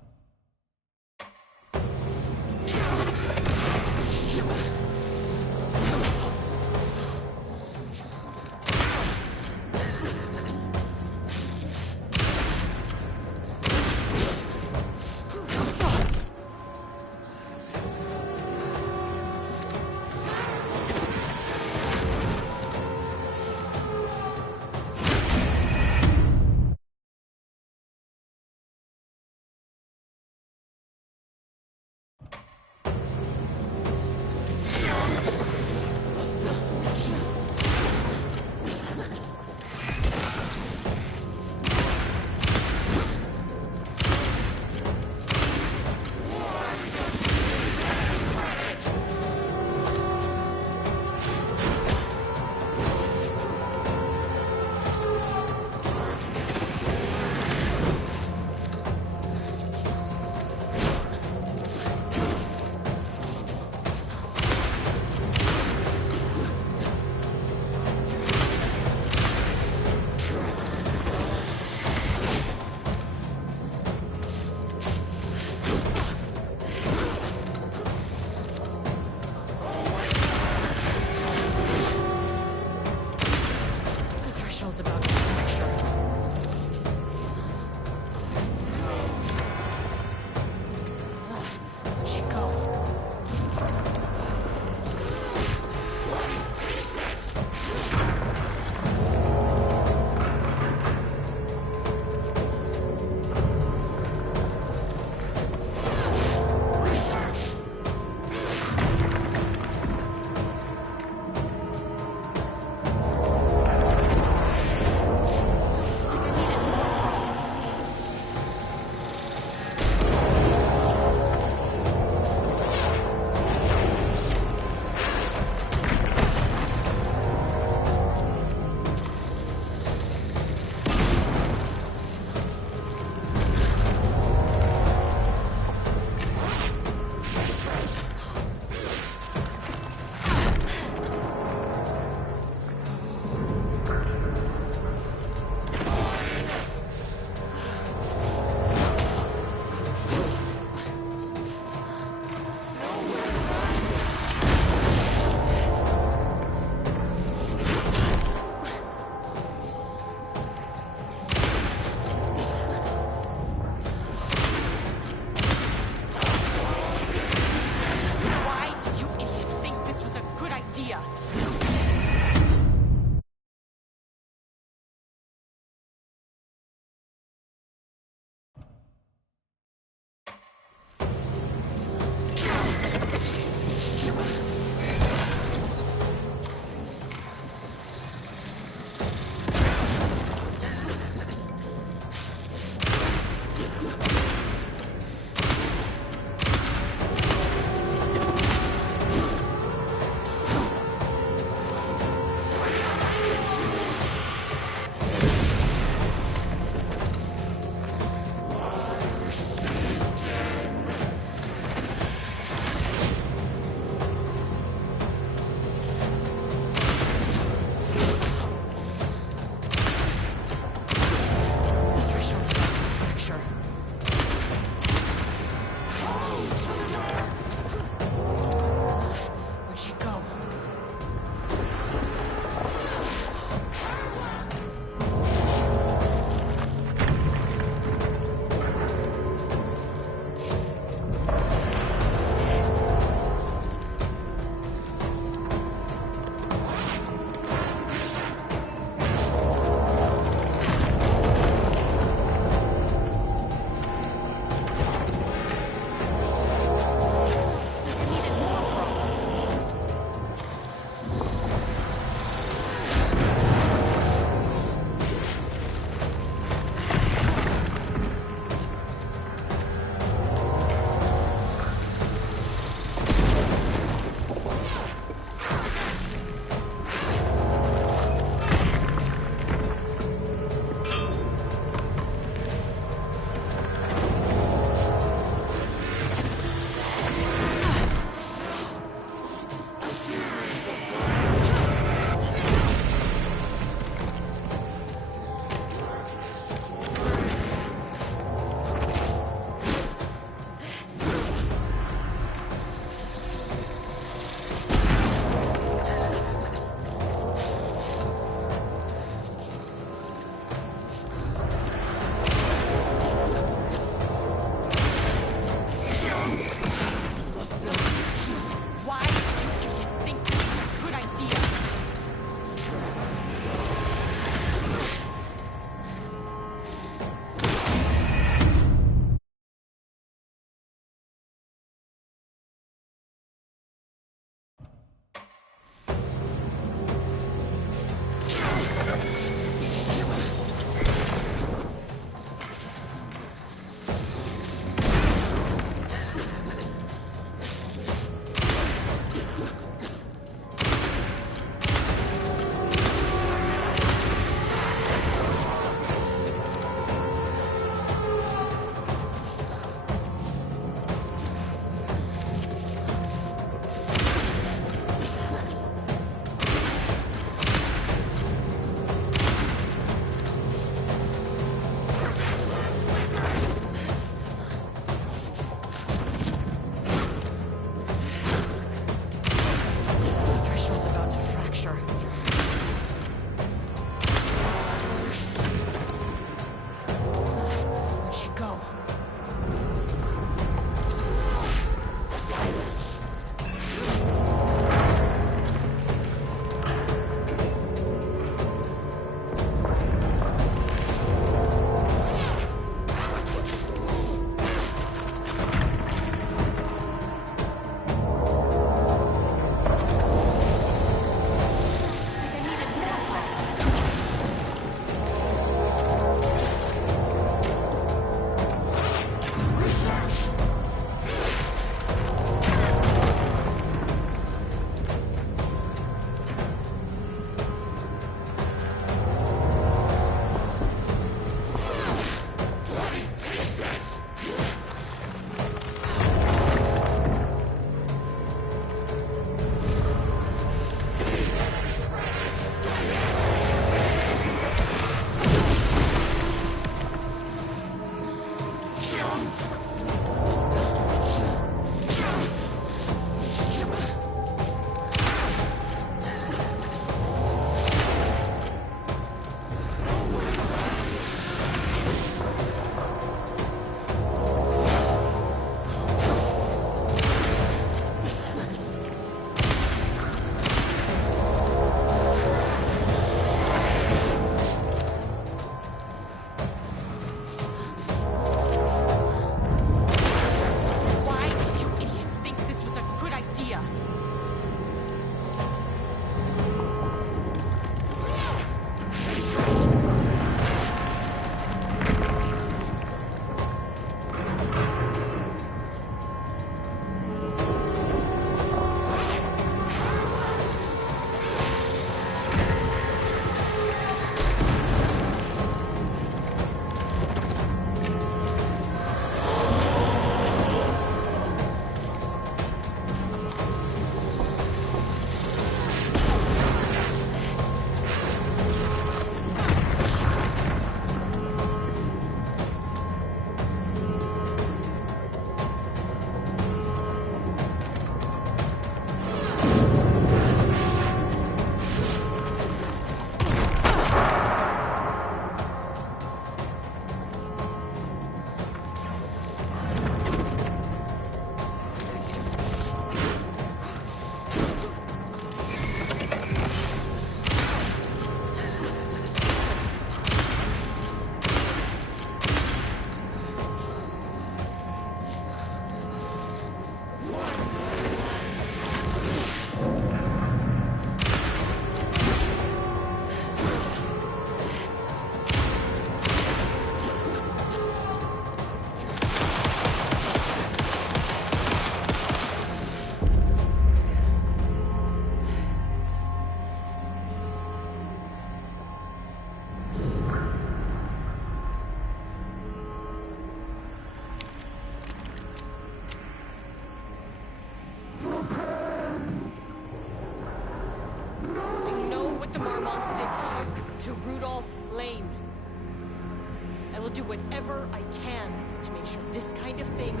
do whatever I can to make sure this kind of thing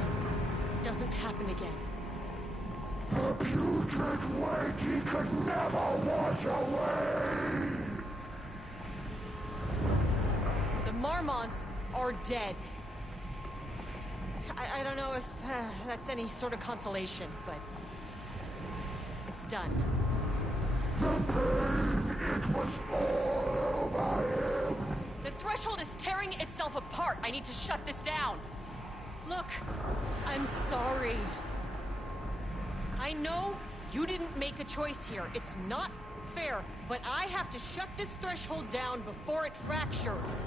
doesn't happen again. The putrid weight he could never wash away! The Marmonts are dead. I don't know if that's any sort of consolation, but it's done. The pain, it was all over him! The threshold is tearing itself apart. I need to shut this down. Look, I'm sorry. I know you didn't make a choice here. It's not fair, but I have to shut this threshold down before it fractures.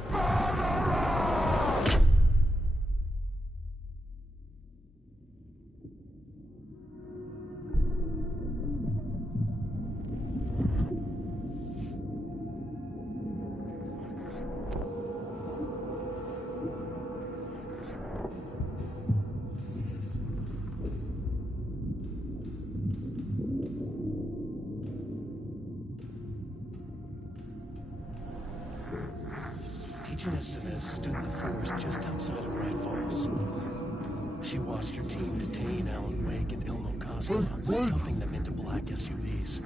Agent Estevez stood in the forest just outside of Bright Falls. She watched her team detain Alan Wake and Ilmo Cosmo, stuffing them into black SUVs.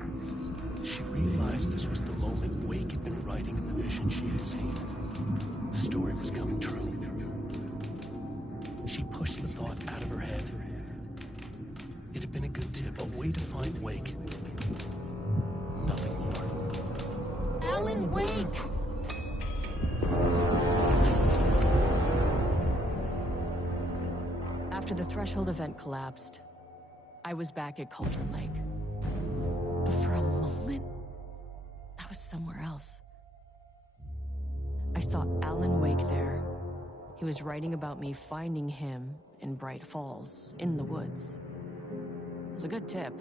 She realized this was the moment Wake had been writing in the vision she had seen. The story was coming true. She pushed the thought out of her head. It had been a good tip, a way to find Wake. Nothing more. Alan Wake! After the Threshold event collapsed, I was back at Cauldron Lake. But for a moment, I was somewhere else. I saw Alan Wake there. He was writing about me finding him in Bright Falls, in the woods. It was a good tip.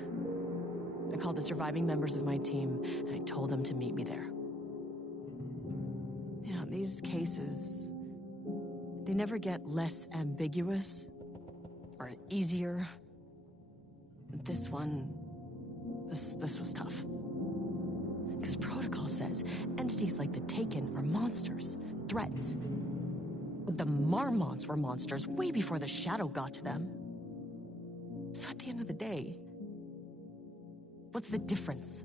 I called the surviving members of my team, and I told them to meet me there. You know, these cases, they never get less ambiguous or easier. This one, this was tough. Because protocol says entities like the Taken are monsters, threats. But the Marmonts were monsters way before the Shadow got to them. So at the end of the day, what's the difference?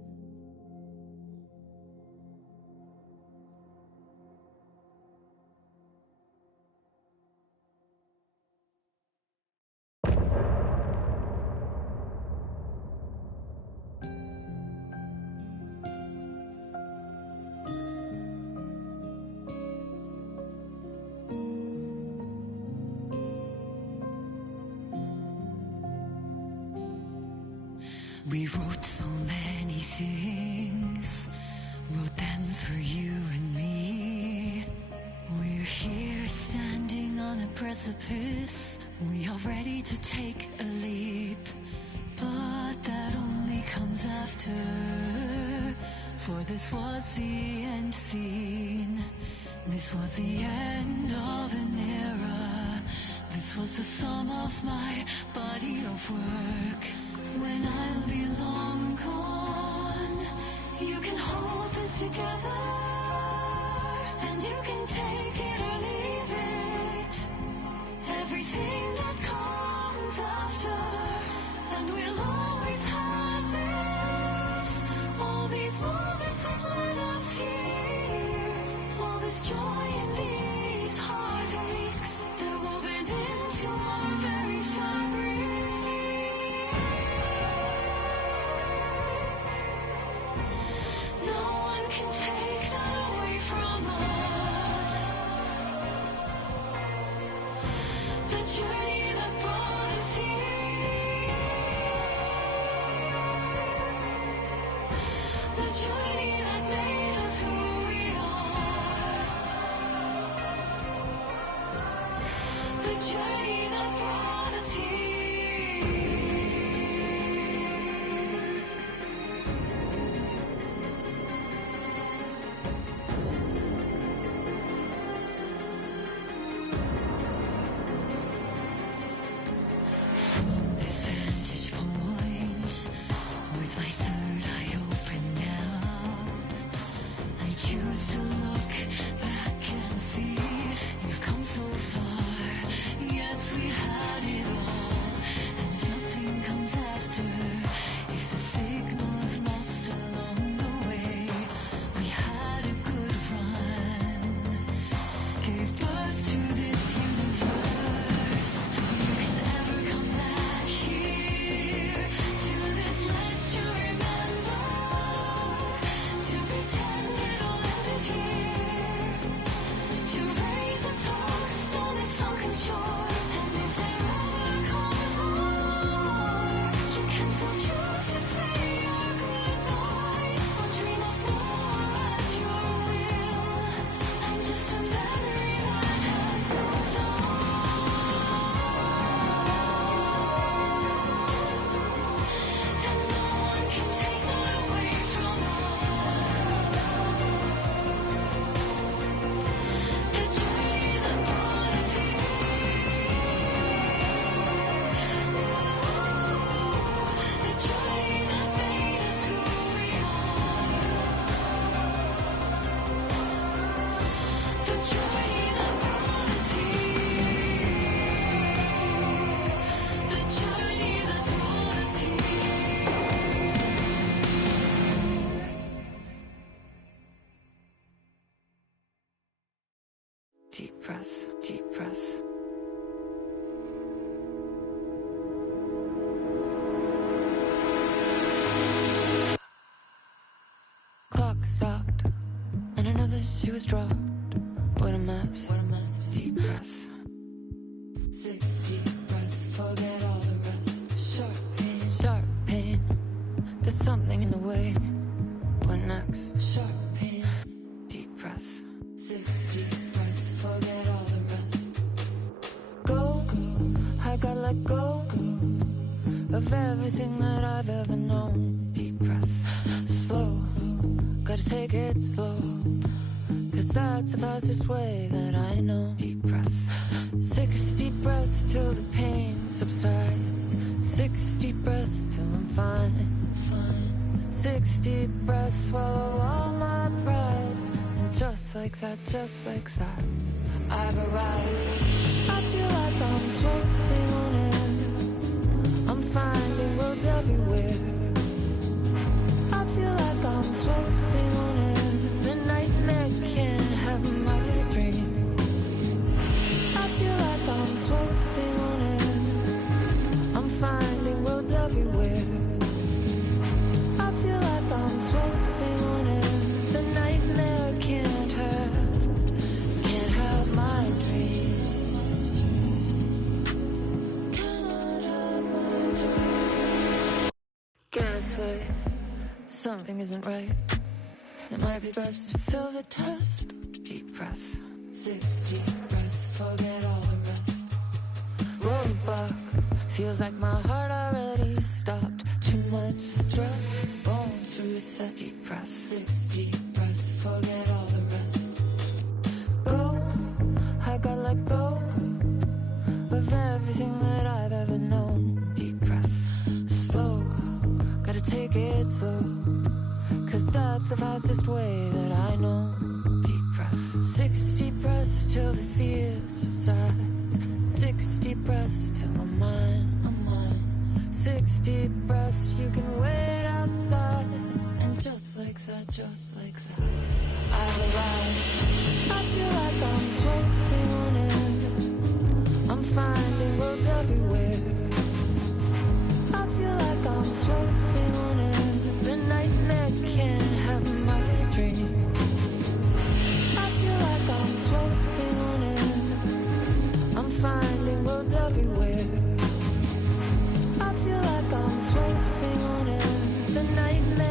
We wrote so many things, wrote them for you and me. We're here standing on a precipice. We are ready to take a leap, but that only comes after. For this was the end scene. This was the end of an era. This was the sum of my body of work. When I'll be long gone, you can hold this together, and you can take it or leave it. Everything that comes after, and we'll always have this. All these moments that led us here, all this joy and these heartaches, they're woven into our very fabric. Can take that away from us. The journey that brought us here. The journey that made us who we are. The journey that brought us here. This vantage point, with my third eye open now, was dropped. What a mess. What a mess. Deep breaths. 6 deep breaths. Forget all the rest. Sharp pain. Sharp pain. There's something in the way. What next? Sharp pain. Deep breaths. 6 deep breaths. Forget all the rest. Go, go. I gotta let go, go of everything that I've ever known. Deep breaths. Slow. Gotta take it slow, 'cause that's the fastest way that I know. Deep breaths. 6 deep breaths till the pain subsides. 6 deep breaths till I'm fine. 6 deep breaths, swallow all my pride. And just like that, I've arrived. I feel like I'm floating on air. I'm finding roads everywhere. I feel like I'm floating on air. The nightmare can't have my dream. I feel like I'm floating on air. I'm finding roads everywhere. I feel like I'm floating on air. The nightmare can't have my dream. Cannot have my dream. Gaslight. Something isn't right. It might be best to fill the test. Deep breaths. 6 deep breaths. Forget all the rest. Roadblock. Feels like my heart already stopped. Too much stress. Bones to reset. Deep breaths. 6 deep breaths. Forget all the rest. Go. I gotta let go of everything that I've ever known. Deep breaths. Slow. Gotta take it slow, 'cause that's the fastest way that I know. Deep breaths. 6 deep breaths till the fear subsides. 6 deep breaths till I'm mine. 6 deep breaths, you can wait outside. And just like that, I've arrived. I feel like I'm floating on air. I'm finding roads everywhere. I feel like I'm floating on air. The nightmare can't have my dream. I feel like I'm floating on air. I'm finding roads everywhere. I feel like I'm floating on air. The nightmare